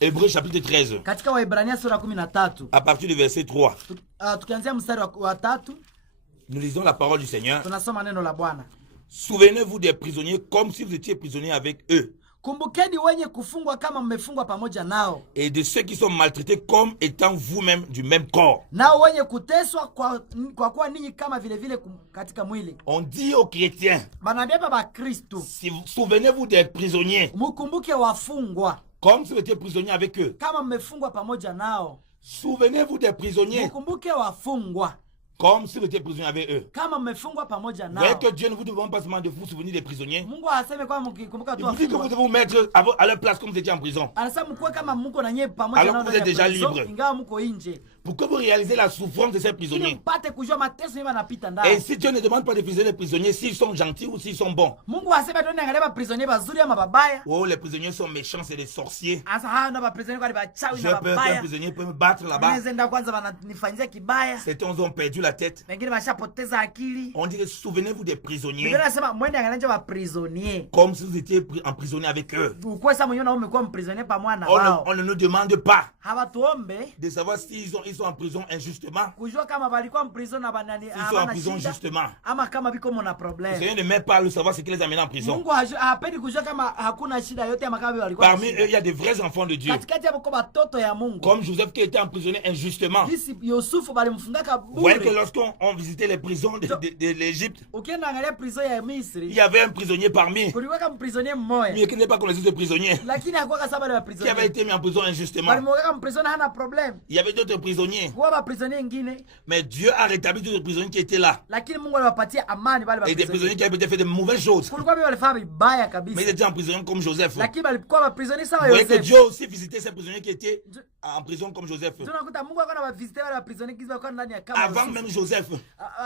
Hébreux chapitre 13. katika Waebrania sura 13. À partir du verset 3. Tukianzia mstari wa 3 Nous lisons la parole du Seigneur. tunasoma neno la Bwana. Souvenez-vous des prisonniers comme si vous étiez prisonniers avec eux. Kumbukeni wenye kufungwa kama mmefungwa pamoja nao. Et de ceux qui sont maltraités comme étant vous-même du même corps. Nao wenye kuteswa kwa kuwa ninyi kama vile vile katika mwili. On dit aux chrétiens, Banaambia baba Kristo, souvenez-vous des prisonniers mkumbuke wafungwa comme si vous étiez prisonniers avec eux. kama mmefungwa pamoja nao. Souvenez-vous des prisonniers Mkumbuke wafungwa comme si vous étiez prisonniers avec eux. kama mmefungwa pamoja Vous voyez nao. que Dieu ne vous demande pas seulement de vous souvenir des prisonniers. Mungu aseme kwa mkikumbuka tu Il vous dit que vous wafungwa. devez vous mettre à leur place comme vous étiez en prison. Anasema mkuwe kama mko na nyie pamoja Alors nao. que vous êtes déjà libre. Ingawa mko nje. Pour que vous réalisez la souffrance de ces Ili prisonniers. mpate kujua mateso yeye anapita Et ndani. si Dieu ne demande pas de viser les prisonniers s'ils sont gentils ou s'ils sont bons. Mungu aseme tuone angalia ba prisonniers bazuri ama babaya. Oh, les prisonniers sont méchants, c'est des sorciers. Asa na ba prisonniers kwa bachawi J'ai na peur qu'un babaya. prisonnier peut me battre là-bas. Nenda kwanza wananifanyia kibaya. Certains ont perdu la tête. Wengine washapoteza akili. On dit que souvenez-vous des prisonniers Biblia inasema mwende angalia ba prisonniers. comme si vous étiez emprisonnés avec eux. Ukwe sasa mwenyewe umekuwa mprisonnier pamoja na On wao. ne nous demande pas Hawatuombe de savoir s'ils sont en prison injustement. kujua kama walikuwa mprison na banani S'ils sont en habana prison shida justement. ama kama biko mna Le problem. Seigneur ne met pas à le savoir ce qui les amène en prison. Mungu hapendi kujua kama hakuna shida yote ama kama walikuwa na Parmi shida. eux, il y a des vrais enfants de Dieu. Katikati yao kwa watoto ya Mungu. Comme Joseph qui était emprisonné injustement. Jinsi Yusufu balimfungaka Vous voyez que bure. lorsqu'on visitait les prisons de l'Égypte, Ukienda angalia prison ya il Misri, y avait un prisonnier parmi. kulikuwa kama prisonnier mmoja. Mais qui n'est pas connu de prisonnier. Lakini hakuwa kama wale wa Qui avait prisonnier. été mis en prison injustement. Balimweka kama prisonnier hana problem. Il y avait d'autres prisonniers. Kwa ba prisonnier wengine, Mais Dieu a rétabli tous les prisonniers qui étaient là. lakini Mungu aliwapatia amani wale Et des prisonniers prisonniers. qui avaient peut-être fait de mauvaises choses. Kulikuwa wale walifanya vibaya Mais ils kabisa. étaient en prison comme Joseph. Vous Lakini walikuwa ba prisonnier sawa voyez que Yosef. Dieu a aussi visité ces prisonniers qui étaient en prison comme Joseph. Tunakuta Mungu alikuwa anawavisite wale wa prisonnier kizi walikuwa ndani ya kama Avant Yusufu. même Joseph,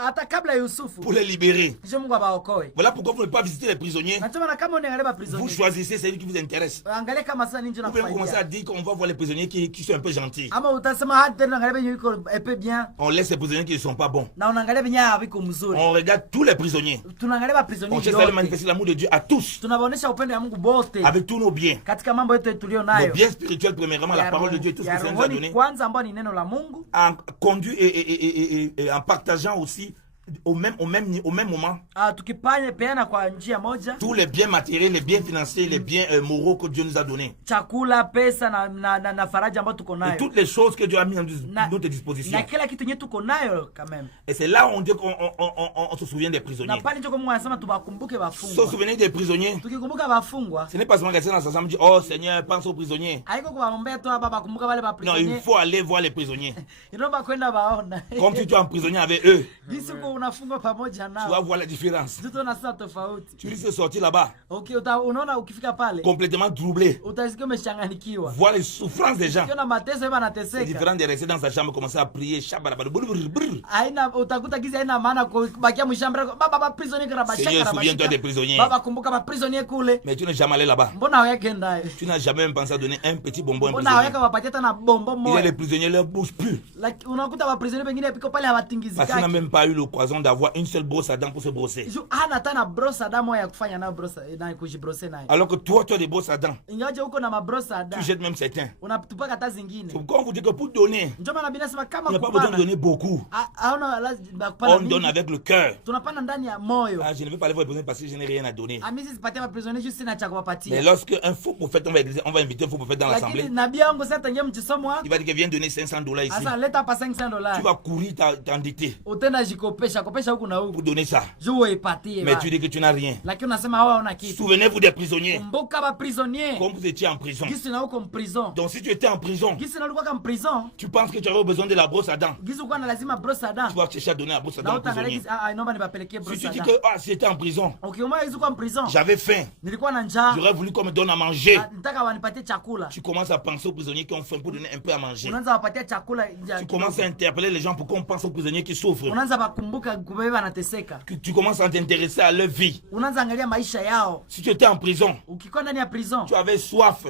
Hata kabla ya Yusufu. pour les libérer. Kisha Mungu abaokoe. Voilà pourquoi vous ne pouvez pas visiter les prisonniers. Na tuma kama unaangalia ba Vous prisonnier. choisissez celui qui vous intéresse. Angalia kama sasa ninje na Vous pouvez commencer à kufanyia. dire qu'on va voir les prisonniers qui sont un peu gentils. Ama utasema hadi tena angalia benye yuko epe bien. On laisse les prisonniers qui ne sont pas bons. Na unaangalia benye haviko mzuri. On regarde tous les prisonniers. Tunaangalia ba On prisonnier cherche à leur yote. manifester l'amour de Dieu à tous. Tunawaonesha upendo ya Mungu bote. Avec tous nos biens. Katika mambo yote tulio Nos nayo. biens spirituels, premièrement, la parole de Dieu et tout ce que le Seigneur nous a donné. Kwanza ambao ni neno la Mungu. En conduit et en partageant aussi au même moment Tukipanye peana kwa njia moja. tous les biens matériels, les biens financiers, les biens moraux que Dieu nous a donnés. Chakula, pesa na faraja ambayo tuko Et nayo. toutes les choses que Dieu a mis à Na- notre disposition. Na kila kitu nye tuko nayo quand même. Et c'est là où on dit qu'on se souvient des Na prisonniers. pale ndio Mungu anasema tubakumbuke Se wafungwa. souvenir des prisonniers, Tukikumbuka wafungwa, ce n'est pas seulement rester dans sa chambre et dire oh Seigneur, pense aux prisonniers. haiko kuwaombea tu hapa bakumbuka wale ba Non, il prisonniers. faut aller voir les prisonniers. Inaomba kwenda baona. Comme si tu es emprisonné avec eux, Jinsi uko unafungwa pamoja tu vas nao. voir la différence. Tuto na sasa tofauti. Tu risques de sortir là-bas Okay, unaona ukifika pale complètement troublé. utasikia umechanganikiwa. Voir les souffrances des gens. Ukiona mateso hivi C'est anateseka. différent de rester dans sa chambre, commencer à prier. Haina utakuta gizi haina maana kubakia mshamba baba ba prisonnier kana bashaka Seigneur, na souviens-toi des bashaka. prisonniers. Baba kumbuka ba prisonnier kule. Mais tu n'es jamais allé là-bas. Mbona hawakenda? Tu n'as jamais même pensé à donner un petit bonbon à un Mbona prisonnier. hawaka wapatia tena bombo Il y a les moja. prisonniers, leur bouge plus. Like unakuta ba prisonnier wengine piko pale Parce qu'il n'a hawatingizikaki. même pas eu l'occasion d'avoir une seule brosse à dents pour se brosser. Hana tena brosa damu ya kufanya nayo brosa na kujibrose nayo. Alors que toi, tu as des brosses à dents. Ingawaje huko na mabrosa Tu damu. jettes même certains. Unatupaka hata zingine. C'est pourquoi on vous dit que pour donner, Ndio maana Biblia inasema il kama n'y a pas besoin de kupana. donner beaucoup. Hauna lazima kupana On donne mingi. avec le cœur. Tunapana ndani ya moyo. Ah, je ne veux pas aller voir les prisonniers parce que je n'ai rien à donner. Amisi sipatie ba prisonnier juste na cha Mais kuwapatia. lorsque un faux prophète, on va inviter un faux prophète dans Lakini l'assemblée, nabii wangu sasa tangia mchisomo il wako. va dire qu'il vient donner $500 ici. Sasa leta hapa $500. Tu vas courir t'endetter. Utenda jikopesha kopesha huku na pour huku donner ça. juu uipatie Mais bana. tu dis que tu n'as rien. Lakini unasema hawaona kitu. Souvenez-vous des prisonniers. Kumbuka ba prisonnier. Comme vous étiez en prison. Gisi na huko prison. Donc si tu étais en prison, Gisi na ulikuwa kama prison. tu penses que tu avais besoin de la brosse à dents. Gisi uko na lazima brosse à dents. Tu vas chercher à donner la brosse à Na dents au utaangalia prisonnier. gisi inaomba nibapelekee Si brosse tu à dis dents. que si j'étais en prison, Ukiuma hizo kwa prison. j'avais faim, Nilikuwa na njaa. j'aurais voulu qu'on me donne à manger. Nataka wanipatie chakula. Tu commences à penser aux prisonniers qui ont faim pour donner un peu à manger. Unaanza wapatia chakula. Tu commences à interpeller les gens pour qu'on pense aux prisonniers qui souffrent. Unaanza bakumbuka kubeba anateseka. Tu commences à t'intéresser à leur vie. Unaanza angalia maisha yao. Si tu étais en prison, Ukikuwa ndani ya prison, tu avais soif.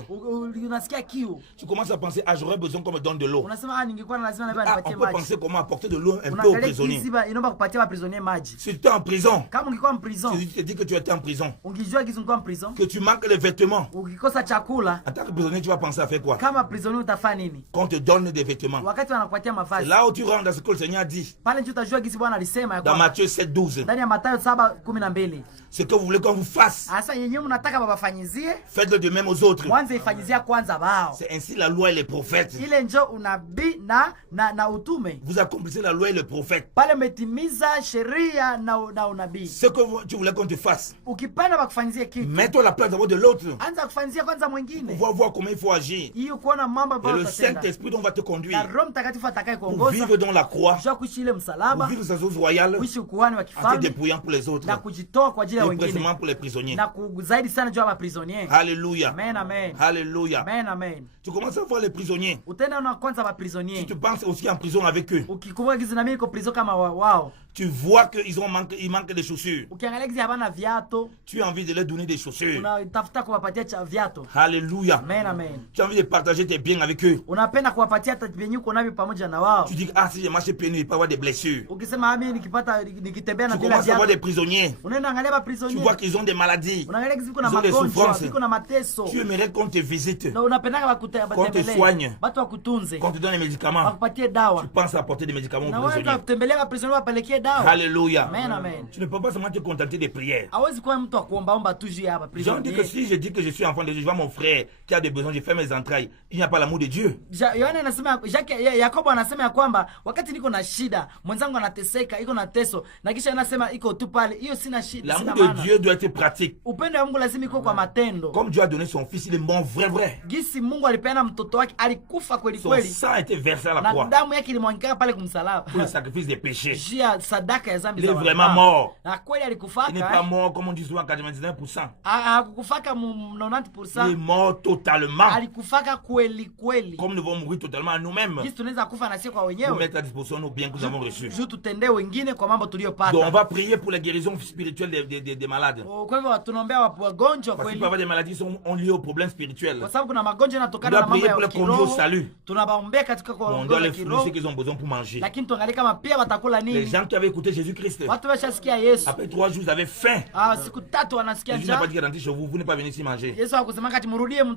unasikia kiu. Tu commences à penser, ah, j'aurais besoin qu'on me donne de l'eau. Unasema ningekuwa na lazima Ah, on nipatie peut maji. penser comment apporter de l'eau un peu aux Unaangalia prisonniers. kiziba inaomba kupatia wa prisonnier maji. Si tu étais en prison, Kama ungekuwa en prison, tu te dis que tu étais en prison, ungijua gizu ungekuwa en prison, que tu manques les vêtements. ukikosa chakula, En tant que prisonnier, tu vas penser à faire quoi? kama prisonnier utafanya nini? Qu'on te donne des vêtements. Wakati wanakupatia C'est mavazi, là où tu rentres dans ce que le Seigneur a dit. pale ndio utajua gizi Bwana alisema ya Dans kwamba Matthieu 7, 12. ndani ya Mathayo 7:12. Ce que vous voulez qu'on vous fasse, Asa yenyewe mnataka babafanyizie, faites-le de même aux autres. mwanze ifanyizia kwanza bao. C'est ainsi la loi et les prophètes. Ile njo unabii na utume. Vous accomplissez la loi et les prophètes. Pale umetimiza sheria na unabii. Ce que tu voulais qu'on te fasse, Ukipenda bakufanyizie kitu, mets-toi à la place d'abord de l'autre. anza kufanyizia kwanza mwingine. Pour voir comment il faut agir. Hiyo kuona mambo Et ambayo le utatenda. Saint-Esprit dont va te Na conduire Roho Mtakatifu atakaye pour kuongoza. vivre dans la croix, Kujua kuishi ile pour msalaba, vivre sa chose royale, kuishi ukuhani wa en te kifalme dépouillant pour les autres. na kujitoa kwa ajili ya Et wengine précisément pour les prisonniers. na zaidi sana juu ya maprisonnier. Alléluia. Amen, amen. Alléluia. Amen, amen. Tu commences à voir les prisonniers. Utaenda na kwanza Si maprisonnier. tu penses aussi en prison avec eux, Ukikumbuka gizi na mimi niko prison kama wao. tu vois qu'ils manquent de chaussures. Ukiangalia gizi habana viato, Tu as envie de leur donner des chaussures. unatafuta kuwapatia viato. Alléluia. Amen, amen. Tu as envie de partager tes biens avec eux. Unapenda kuwapatia hata vyenye uko navyo pamoja na wao. Tu dis, ah, si j'ai marché pieds nus, il peut y avoir des blessures. Ukisema mimi nikitembea na Tu bila commences à voir des viato, prisonniers. unaenda angalia ba Tu prisonnier. vois qu'ils ont des maladies. Unaangalia gizi kuna Ils ont des magonjwa, souffrances. viko na mateso. Tu aimerais qu'on te visite, Na unapendanga Qu'on te soigne. watu wakutunze, qu'on te donne des médicaments. wakupatie dawa. Tu penses à apporter des médicaments Na aux wewe prisonniers. utembelea waprisonnier wapelekee dawa. Alléluia. Amen, amen. Tu ne peux pas seulement te contenter des prières. Hawezi kuwa mtu wa kuombaomba tu juu ya hapa Jean dit que prisonnier. si je dis que je suis enfant de Dieu, je vois mon frère qui a des besoins, je fais mes entrailles. Il n'y a pas l'amour de Dieu. Yohana anasema, Yakobo anasema ya kwamba wakati niko na shida, mwenzangu anateseka, iko na teso, na kisha anasema iko tu pale, hiyo sina shida, L'amour sina de maana. Dieu doit être pratique. Upendo wa Mungu lazima iko kwa matendo. Comme Dieu a donné son fils, il est mort vrai. Gisi Mungu alipeana mtoto wake, alikufa kweli Son kweli, sang a été versé à la na croix damu yake ilimwangika pale kumsalaba pour le sacrifice des péchés. juu ya sadaka ya dhambi Il za est vraiment wanadamu. mort. Na kweli Il n'est alikufaka, pas mort comme on dit souvent 99%. hakukufaka mu Il est 90%, mort totalement. alikufaka kweli kweli. Comme nous devons mourir totalement à nous-mêmes Gisi tunaweza kufa na sisi kwa pour wenyewe, mettre à disposition nos biens que nous avons reçus. juu tutendee wengine kwa mambo Donc on tuliyopata. va prier pour la guérison spirituelle des malades. Kwa hivyo tunaombea wagonjwa Parce qu'il kweli, peut y avoir des maladies qui ont lieu aux problèmes spirituels. kwa sababu kuna magonjwa On yanatokana doit na mambo prier ya pour les conduire au kiroho. salut. Tunabaombea katika kwa On doit uongozi les wa fournir kiroho, ce qu'ils ont besoin pour manger. lakini tuangalie kama pia watakula Les nini. gens qui avaient écouté Jésus-Christ, Watu washasikia Yesu, après 3 jours, ils avaient faim. siku 3 wanasikia Jésus n'a pas njaa. dit rentrez chez vous, vous n'êtes pas venus ici manger. Yesu hakusema kati murudie, On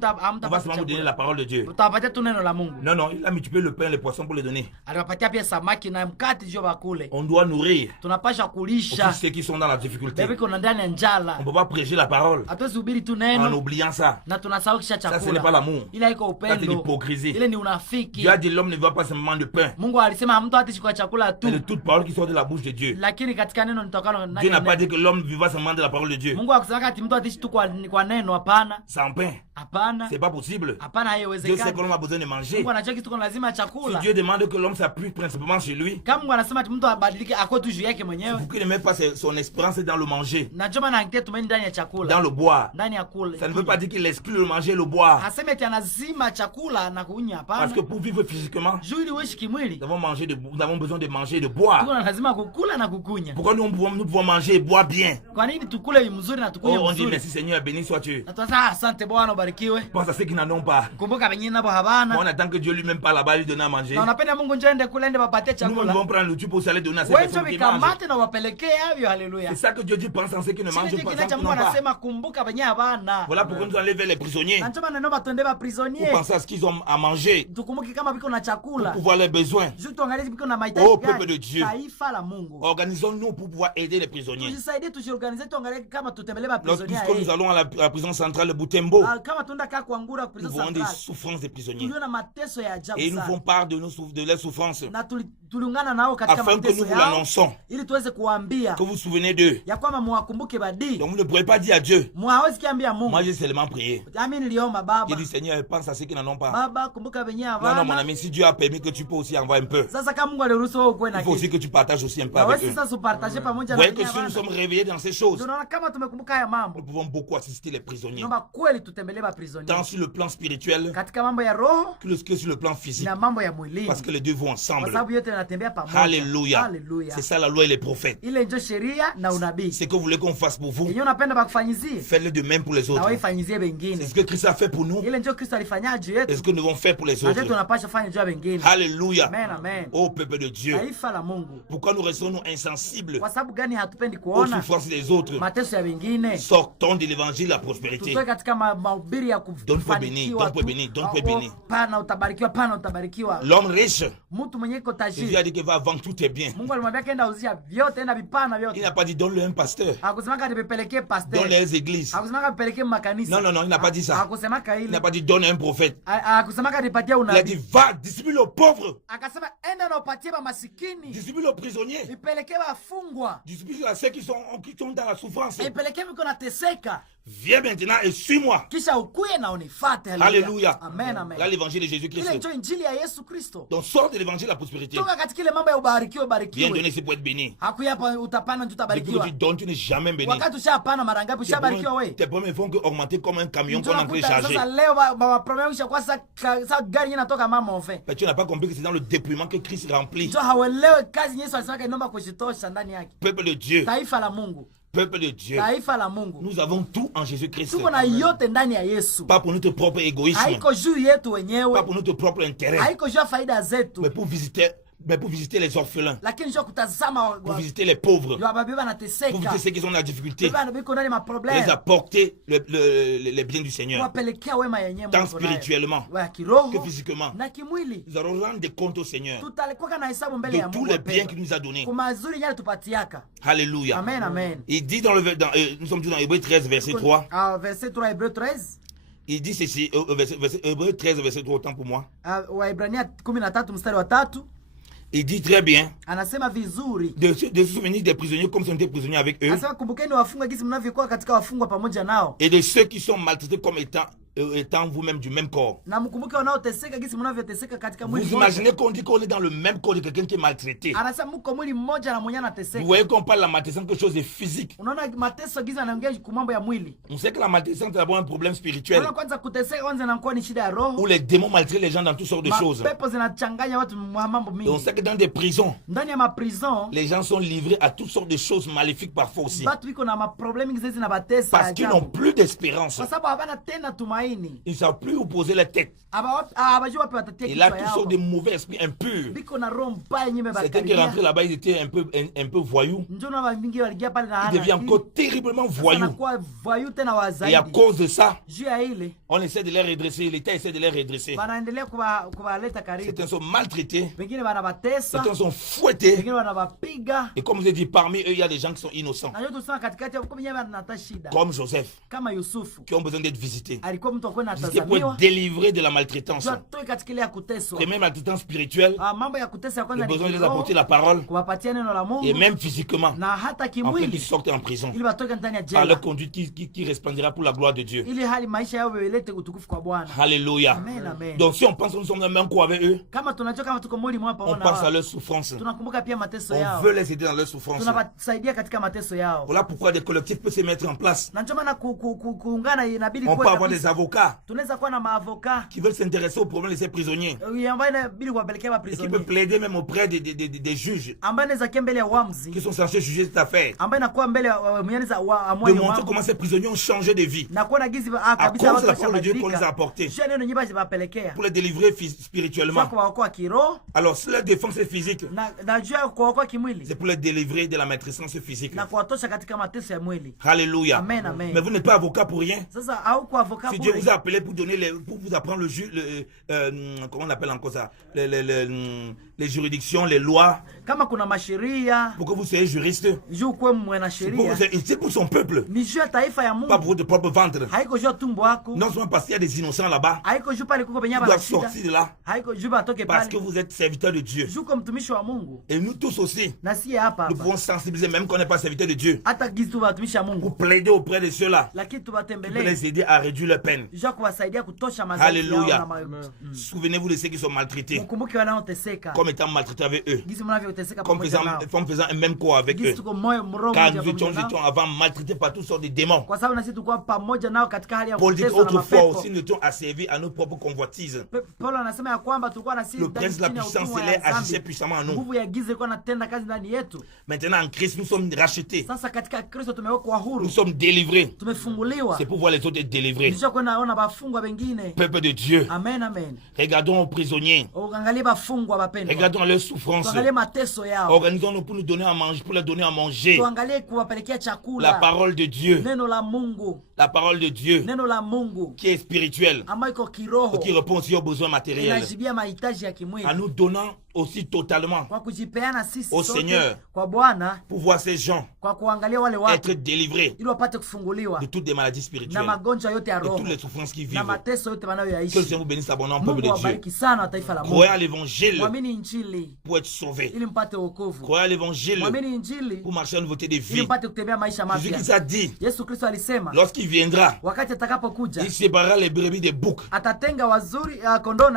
va seulement vous donner la parole de Dieu. utawapatia tu neno la Mungu. Non, non, il a multiplié le pain et les poissons pour les donner. Aliwapatia pia samaki na mkate juu bakule. On doit nourrir Tunapasha aussi kulisha ceux qui sont dans la difficulté. bebe kuna ndani ya njala. On ne peut pas prêcher la parole Hatuwezi hubiri tu en neno oubliant ça. na tunasahau kisha Ça, ce n'est chakula. pas l'amour. Ila iko Ça, c'est upendo, l'hypocrisie. ile ni unafiki. Dieu a dit l'homme ne va pas seulement de pain, Mungu alisema mtu hatishi kwa chakula mais de tu, toute parole qui sort de la bouche de Dieu. lakini katika neno nitokalo na Dieu n'a pas dit que l'homme vivra seulement de la parole de Dieu. Mungu hakusema kati mtu atishi tu kwa neno. Hapana, Sans pain, hapana, c'est pas possible. hapana, Dieu sait que haiwezekani. l'homme a besoin de manger. Mungu anajua kitu kuna lazima Si chakula. Dieu demande que l'homme s'appuie principalement sur lui, Kama Mungu anasema ati mtu abadilike akwe tu juu yake mwenyewe, pour qu'il ne mette pas son espérance dans le manger, na njoo maana angetia tumaini ndani ya dans chakula, le boire. ndani ya kula. Ça ne veut pas dire qu'il exclut le manger et le boire. Haseme ati anazima chakula na kunywa, Parce hapana. que pour vivre physiquement, Juu ili uishi kimwili, nous avons besoin de manger et de boire. tuko na lazima kukula na kukunya. Pourquoi nous pouvons manger et boire bien? Kwa nini tukule mzuri na Oh, tukunywe on dit mzuri? merci Seigneur, béni sois-tu. Na tunasema asante Bwana, ubarikiwe. Pense à ceux qui n'en ont pas. Kumbuka wengine nabo On habana. attend que Dieu lui-même parle là-bas, lui donne à manger. Na unapenda Mungu njoo ende kule ende wapatie Nous chakula. devons prendre le tube pour aller donner à ces Wewe personnes njoo qui mangent. vikamate na wapelekee havyo. Haleluya. C'est ça que Dieu dit, pense en ceux qui ne mangent Chile pas, kinacha qui Mungu n'ont pas. anasema kumbuka wenye habana. Voilà pourquoi nous allons aller vers les prisonniers. Na njoo maana naomba tuende ba Pour prisonnier. penser à ce qu'ils ont à manger, Tukumbuke kama biko na pour chakula. pouvoir les besoins. Juu tuangalie biko na mahitaji Oh, gani. peuple de Dieu. Taifa la Mungu. Organisons-nous pour pouvoir aider les prisonniers. Tujisaidie, tujiorganize, tuangalie kama tutembelee ba Puisque prisonnier. nous allons à la prison centrale de Butembo, Kama tuenda kaa kuangura nous prison voyons des centrale. souffrances des prisonniers. Tuliona mateso ya ajabu Et ils nous sana. font part de leurs souffrances. Na tuliungana nao katika afin que nous mateso vous yao l'annonçons, ili tuweze kuambia que vous vous souvenez d'eux. ya kwamba muwakumbuke badii. Donc vous ne pourrez pas dire à Dieu, Mwawezi kiambia Mungu, moi j'ai seulement prié. ami niliomba Il Baba, dit Seigneur, pense à ceux qui n'en ont pas. Baba kumbuka wenye Non, non, mon havana. ami, si Dieu a permis que tu peux aussi envoyer un peu, Sasa kama Mungu aliruhusu wewe ukuwe il na faut aussi kitu, que tu partages aussi un peu na avec wewe eux. sasa upartaje pamoja Vous na voyez que wenye si nous havana. sommes réveillés dans ces choses, Tunaona kama tumekumbuka haya mambo, nous pouvons beaucoup assister les prisonniers, naomba kweli tutembelee baprisonniers tant sur le plan spirituel katika mambo ya roho que sur le plan physique, na mambo ya mwilini, parce que les deux vont kwa ensemble. sababu yote yanatembea pamoja. Alléluia. Haleluya. C'est ça la loi et les prophètes. Ile ndio sheria na unabii. C'est que vous voulez qu'on fasse pour vous, Yenyewe unapenda bakufanyizie, faites-le de même pour les na autres. wewe ifanyizie C'est wengine. ce que Christ a fait pour nous, Ile ndio Kristo alifanya juu et yetu, ce que nous devons faire pour les na sisi autres. tunapaswa fanya juu ya wengine. Alléluia. Amen, amen. Ô peuple de Dieu, Taifa la Mungu, pourquoi nous restons-nous insensibles kwa sababu gani hatupendi aux kuona souffrances des autres? mateso ya wengine? Sortons de l'évangile de la prospérité. Tutoe katika mahubiri ya kufanikiwa. Don't béni, don't béni. Pana utabarikiwa, pana utabarikiwa. L'homme riche, Mtu mwenye iko Jésus tajiri, a dit que va vendre tout tes biens. Mungu alimwambia kenda uzia vyote, enda vipana Il vyote. n'a pas dit donne-le à un pasteur, Hakusemaka nipelekee pastor, donne-le aux églises. hakusemaka nipelekee makanisa. Non, non, non, il n'a pas dit ça. Hakusemaka Il ile. n'a pas dit donne à un prophète. Hakusemaka nipatie Il a dit unabii. va, distribue aux pauvres, Akasema enda na upatie ba masikini, distribue aux prisonniers, ipelekee wafungwa, distribue à ceux qui sont dans la souffrance. ipelekee miko nateseka, Viens maintenant et suis-moi. kisha ukuye na unifuate. Alléluia. Amen, Là, amen. l'évangile de Ile Jésus-Christ. ndio injili ya Yesu Kristo. Donc sors de l'évangile de la prospérité. Toka katika ile mambo ya ubarikiwe, Viens barikiwe. donner, c'est pour être béni. Hakuya hapa utapana Depuis que tutabarikiwa. tu donnes, tu n'es jamais béni. Wakati ushapana mara ngapi ushabarikiwa wewe? Tes problèmes vont que augmenter comme un camion qu'on est en train de Tunakuta charger. sasa leo maproblemu ishakuwa sasa gari inatoka mama ofe. Mais tu n'as pas compris que c'est dans le dépouillement que Christ remplit. Ndio hawelewe kazi Yesu alisema inaomba kushitosha ndani yake. Peuple de Dieu, Taifa la Mungu, peuple de Dieu, taifa la Mungu. nous avons tout en Jésus-Christ. Tuko na yote ndani ya Yesu. Pas pour notre propre égoïsme, Haiko juu yetu pas wenyewe, pour notre propre intérêt, haiko juu ya faida zetu, mais pour visiter les orphelins, lakini njoo kutazama pour visiter les pauvres, ndio babiba pour wanateseka. visiter ceux qui sont dans la difficulté, Baba biko ndani les maproblemu. apporter les biens du Seigneur, Kuwapelekea wema yenyewe tant Mungu nayo. spirituellement Wa que kiroho physiquement. na kimwili. Nous allons rendre des comptes au Seigneur Tutalikuwa na hesabu mbele ya de tous Mungu. les biens wapendwa. qu'il nous a donnés. Kwa mazuri yale tupatiaka. Alléluia. Amen, amen. Il dit nous sommes tous dans Hébreux 13, verset 3. Verset 3, Hébreux 13. Il dit ceci, Hébreux 13, verset 3, autant pour moi. Waebrania 13 mstari wa 3 Il dit très bien anasema vizuri, de se souvenir des prisonniers comme si on était prisonniers avec eux, anasema kumbukeni wafungwa gisi mnavyokuwa katika wafungwa pamoja nao, et de ceux qui sont maltraités comme étant vous-même du même corps. na mkumbuke wanaoteseka gisi mnavyoteseka katika Vous mwili mmoja. imaginez qu'on dit qu'on est dans le même corps de quelqu'un qui est maltraité. Anasema mko mwili mmoja na mwenye Vous anateseka. voyez qu'on parle de la maltraitance quelque chose de physique. Unaona mateso giza anaongea ku mambo ya mwili. On sait que la maltraitance est d'abord un problème spirituel Unaona kwanza kuteseka kwanza inakuwa ni shida ya où roho. les démons maltraitent les gens dans toutes sortes de choses. Pepo zinachanganya watu mambo Et on mingi. sait que dans des prisons, Ndani ya maprison les gens sont livrés à toutes sortes de choses maléfiques parfois aussi. batu biko na maproblemu giza zinabatesa Parce qu'ils n'ont ajabu. plus d'espérance. Kwa sababu habana tena tumaini. Ils ne savent plus où poser la tête. Abajua wapi watatia Et là, kichwa toutes sortes de yao. mauvais esprits impurs. Biko na roho mbaya yenyewe Quelqu'un qui est rentré là-bas, il était un peu voyou. Njoo na vingi waligia pale na Il devient encore terriblement voyou. anakuwa voyou tena wa Et à zaidi. cause de ça, Juu ya ile on essaie de les redresser. L'État essaie de les redresser. wanaendelea kuwaleta karibu. Certains sont maltraités. Wengine wanabatesa, Certains sont fouettés. wengine wanawapiga. Et comme je vous ai dit, parmi eux, il y a des gens qui sont innocents. Na yote tusema katikati ya kwa yenyewe wanata shida. Comme Joseph, Kama Yusufu qui ont besoin d'être visités. alikuwa mtu akwenda Visités pour être atazamiwa. délivrés de la maltraitance. Tuatoe katika ile ya kuteswa. Et même la maltraitance spirituelle, Mambo ya kutesa ya le kwanza ni besoin de les kiroho, apporter la parole. kuwapatia neno la Et Mungu même physiquement, na hata afin qu'ils kimwili sortent en prison. ili watoke ndani ya Par jela. leur conduite qui resplendira pour la gloire de Dieu. Ili hali maisha yao ilete utukufu kwa Bwana. Alléluia. Amen, amen. Donc si on pense que nous sommes dans le même corps avec eux, Kama tunajua kama tuko mwili mmoja on pamoja pense à nao. leur souffrance. Tunakumbuka pia mateso On yao. veut les aider dans leur souffrance. Tunawasaidia katika mateso yao. Voilà pourquoi des collectifs peuvent se mettre en place. Na ndio maana kuungana inabidi On kuwe peut avoir kabisa. des avocats Tunaweza kuwa na maavoka qui veulent s'intéresser aux problèmes de ces prisonniers ambaye inabidi kuwapelekea et qui peuvent maprisonnier, plaider même auprès des juges ambaye anaweza kia mbele ya qui uamuzi, sont censés juger cette affaire. ambaye inakuwa mbele ya mwenyezi De amwaye montrer mambo comment ces prisonniers ont changé de vie na kuona gizi à kabisa cause de watu la parole de Dieu qu'on les a washabadilika. apportés Sio neno nyimba zibapelekea pour les délivrer sio spirituellement. kuwaokoa kiroho Alors si leur défense est physique, na juu ya kuwaokoa kimwili c'est pour les délivrer de la maltraitance physique. na kuwatosha katika mateso ya mwili. Alléluia. Amen, amen. Mais vous n'êtes pas avocat pour rien. Sasa au kwa avoka Si Dieu bure. vous a appelé pour donner pour vous apprendre comment on appelle encore ça, les juridictions, les lois, kama kuna masheria, pour que vous soyez juriste. juu kuwe mwana sheria. C'est pour son peuple. Ni juu ya taifa ya Pas Mungu. pour votre propre ventre. Haiko juu ya tumbo wako. Non seulement parce qu'il y a des innocents là-bas. Haiko juu pale kuko benye Ils doivent bana shida. sortir de là. Haiko juu batoke Parce pale. que vous êtes serviteurs de Dieu. Juu kwa mtumishi wa Mungu. Et nous tous aussi, Na si hapa nous hapa. pouvons sensibiliser, même qu'on n'est pas serviteurs de Dieu, Hata gizu tu batumishi wa pour Mungu. plaider auprès de ceux-là, Lakini pour tubatembelee. les aider à réduire leur peine. Juu kuwasaidia kutosha madhaifu Alléluia. yao na Souvenez-vous de ceux qui sont maltraités, mkumbuke wanaoteseka. comme étant maltraités avec eux, Gizu mnavyoteseka comme pamoja nao. faisant un même corps avec Gizu eux. tuko moyo mroho Car mmoja nous étions pamoja nao. avant maltraités par toutes sortes de démons. Kwa sababu na sisi tulikuwa pamoja nao katika hali ya Paul dit kuteswa na autrefois mapepo. aussi, nous étions asservis à nos propres convoitises. Paulo anasema ya kwamba tulikuwa na sisi Le prince de la puissance céleste agissait puissamment en nous. nguvu ya giza ilikuwa inatenda kazi ndani yetu. Maintenant, en Christ, nous sommes rachetés. Sasa katika Kristo tumewekwa huru, Nous sommes délivrés. tumefunguliwa. C'est pour voir les autres être délivrés. Nisha kwenda ona bafungwa wengine. Peuple de Dieu, Amen, amen. regardons aux prisonniers. Uangalie bafungwa bapendwa. Regardons leurs souffrances. Tuangalie mateso yao. Organisons-nous pour nous donner à manger, pour leur donner à manger. Tuangalie kuwapelekea La chakula. parole de Dieu. Neno la Mungu. La parole de Dieu Neno la Mungu qui est spirituelle, ambayo iko kiroho. qui répond aussi aux besoins matériels. Inajibia mahitaji ya kimwili. En nous donnant aussi totalement Kwa kujipeana sisi au sote Seigneur kwa Bwana, pour voir ces gens kwa kuangalia wale être watu délivrés ili wapate kufunguliwa de toutes les maladies na spirituelles, magonjwa yote ya de roho toutes les souffrances qu'ils na vivent. mateso yote Que le wanayoyaishi. Seigneur vous bénisse abondamment, peuple Mungu de Dieu. wabariki sana wa taifa la Mungu. Croyez à l'évangile Mwamini Injili pour être sauvé. ili mpate wokovu. Croyez à l'évangile Mwamini Injili pour marcher en nouveauté de ili vie. mpate kutembea maisha Jésus mapya. qui a dit, Yesu Kristo alisema lorsqu'il viendra, wakati atakapokuja il séparera les brebis des boucs atatenga wazuri kondoo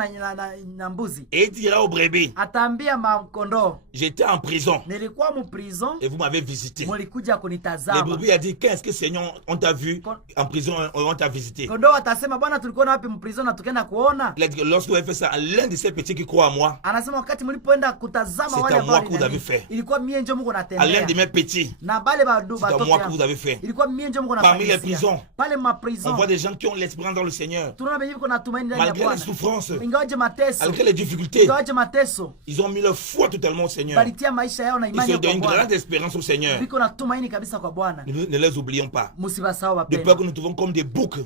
na mbuzi. et il dira aux brebis, Ataambia makondoo, j'étais en prison nilikuwa mu prison, et vous m'avez visité. mulikuja Les kunitazama. brebis a dit, qu'est-ce que Seigneur, on t'a vu en prison, on t'a visité. Kondoo atasema, Bwana tulikuwa wapi mprison na tukaenda kuona? Il a dit que lorsque vous avez fait ça, l'un de ces petits qui croient à moi, Anasema wakati mlipoenda kutazama C'est wale à moi ambao que vous avez fait. ilikuwa mie ndio Mungu à l'un natendea. de mes petits, Na bale bado c'est à batoto moi que yangu. vous avez fait. Ilikuwa mie ndio Mungu Parmi les nafanyia. prisons, Pale ma on prison. voit des gens qui ont l'espérance dans le Seigneur. Tunaona benye kuna tumaini ndani ya Malgré les Bwana. souffrances, Ingawaje mateso. malgré les difficultés, Ingawaje mateso. ils ont mis leur foi totalement au Seigneur. Balitia maisha yao na Ils imani ont kwa une Bwana. grande espérance au Seigneur. Biko na tumaini kabisa kwa Bwana. Ne les oublions pas. Musibasahau De wapendwa. peur que nous trouvons comme des boucs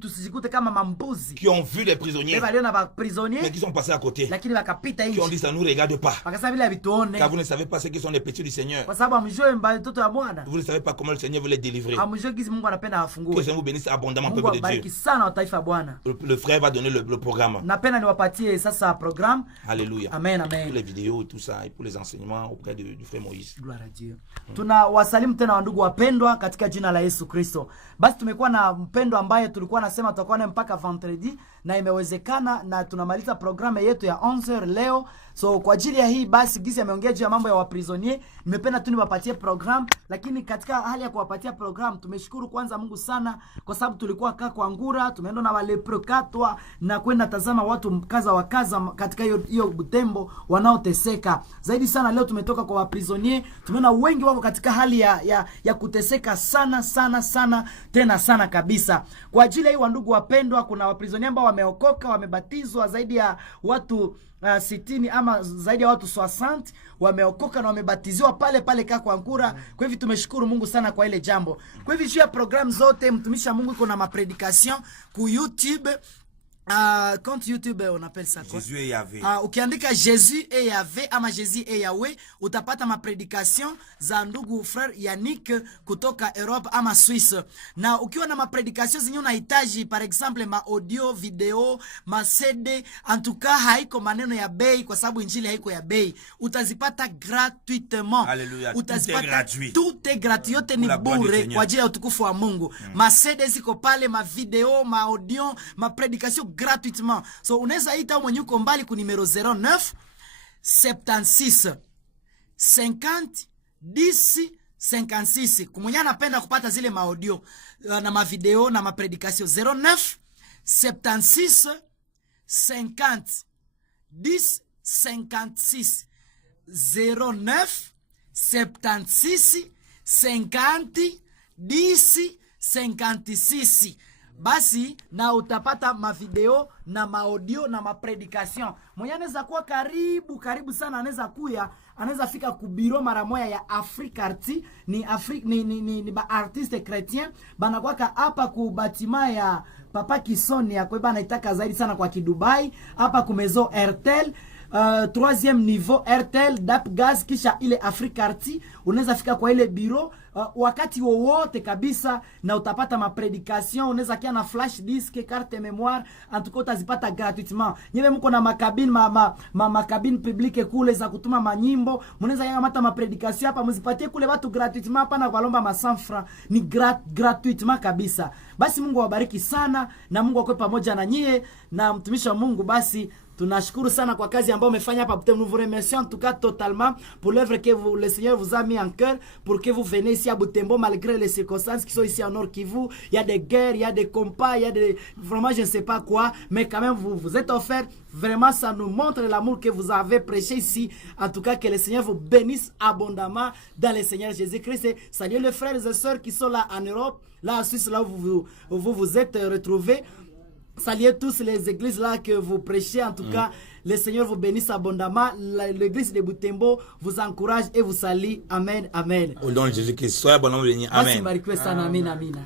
Tusijikute kama mambuzi. qui ont vu les prisonniers, Beba leo na ba mais prisonniers qui sont passés à côté, lakini wakapita qui ont nje. dit ça ne nous regarde pas. Wakasema vile havituone. Car vous ne savez pas ce qui sont les petits du Seigneur. Kwa sababu amjue mtoto wa Bwana. Vous ne savez pas comment le Seigneur veut les délivrer. Amjue gizi Mungu anapenda Que le afungue. Seigneur vous bénisse abondamment, Mungu peuple de Dieu. abariki sana wa taifa Bwana. Le frère va donner le programme. Napenda niwapatie sasa program. Alléluia. Amen, Pour amen. les vidéos et tout ça, et pour les enseignements auprès du frère Moïse. Gloire à Dieu. Tuna wasalimu tena wandugu wapendwa katika jina la Yesu Kristo. Basi tumekuwa na mpendo ambaye tulikuwa nasema tutakuwa naye mpaka vendredi na imewezekana, na tunamaliza programu yetu ya 11h leo. So kwa ajili ya hii basi gizi ameongea juu ya mambo ya waprisonier. Nimependa tu niwapatie program, lakini katika hali ya kuwapatia program tumeshukuru kwanza Mungu sana kwa sababu tulikuwa kwa ngura, tumeenda na wale prokatwa na kwenda tazama watu mkaza wa kaza katika hiyo Butembo wanaoteseka. Zaidi sana leo tumetoka kwa waprisonier, tumeona wengi wako katika hali ya kuteseka sana sana sana tena sana kabisa. Kwa ajili ya hii wandugu wapendwa, kuna waprisonier ambao wameokoka, wamebatizwa zaidi ya watu 60 ama zaidi ya watu 60 wameokoka na wamebatiziwa pale pale kwa ngura. Kwa hivyo tumeshukuru Mungu sana kwa ile jambo. Kwa hivyo juu ya program zote mtumishi wa Mungu iko na mapredication ku YouTube. Compte YouTube on appelle ça quoi? Jésus et Yahvé. Ukiandika Jésus et Yahvé ama Jésus et Yahweh utapata mapredication za ndugu frère Yannick kutoka Europe ama Swiss. Na ukiwa na mapredication zenye unahitaji, par exemple ma audio, video, ma CD, en tout cas haiko maneno ya bei kwa sababu injili haiko ya bei. Utazipata gratuitement. Alléluia. Utazipata tout est gratuit. Tout est gratuit, yote ni la gloire du bure Seigneur. kwa ajili ya utukufu wa Mungu. Ma CD ziko pale, ma video, ma audio, ma predication gratuitement. So unaweza ita mwenye uko mbali ku numero 09 76 50 10 56. Kumwenye anapenda kupata zile ma audio na ma video na ma predication 09 76 50 10 56 09 76 50 10 56. Basi na utapata mavideo na maaudio na mapredication. Mwenye anaweza kuwa karibu sana, anaweza fika kubiro mara moya ya Africarti. Ni ba artiste chrétien banakuwa hapa ku batima ya Papa Kisoni ya kwa bana itaka zaidi sana kwa Kidubai hapa ku Maison Airtel. troisième niveau Airtel, DAP Gaz, kisha ile Africarty. Unaweza fika kwa ile bureau wakati wowote kabisa, na utapata mapredikation. Unaweza kia na flash disk, carte memoire, en tout cas utazipata gratuitement. Nyewe mko na makabine makabine publique kule za kutuma manyimbo, mnaweza yamata mapredikation hapa mzipatie kule watu gratuitement, hapa na kualomba masanfra, ni gratuitement kabisa. Basi Mungu awabariki sana, na Mungu akwe pamoja na nyie, na mtumishi wa Mungu. Basi tunashukuru sana kwa kazi ambayo umefanya hapa Butembo. Nous vous remercions en tout cas totalement pour l'œuvre que le Seigneur vous a mis en cœur pour que vous venez ici à Butembo malgré les circonstances qui sont ici en Nord Kivu. Il y a des guerres, il y a des combats, il y a des vraiment je ne sais pas quoi, mais quand même vous êtes offert. Vraiment ça nous montre l'amour que vous avez prêché ici. En tout cas que le Seigneur vous bénisse abondamment dans le Seigneur Jésus-Christ. Saluez les frères et sœurs qui sont là en Europe, là en Suisse, là où vous êtes retrouvés. Saluez tous les églises là que vous prêchez. En tout cas, le Seigneur vous bénisse abondamment. L'église de Butembo vous encourage et vous salue. Amen, amen. Au nom de Jésus-Christ, soyez bon béni. Amen. Amen.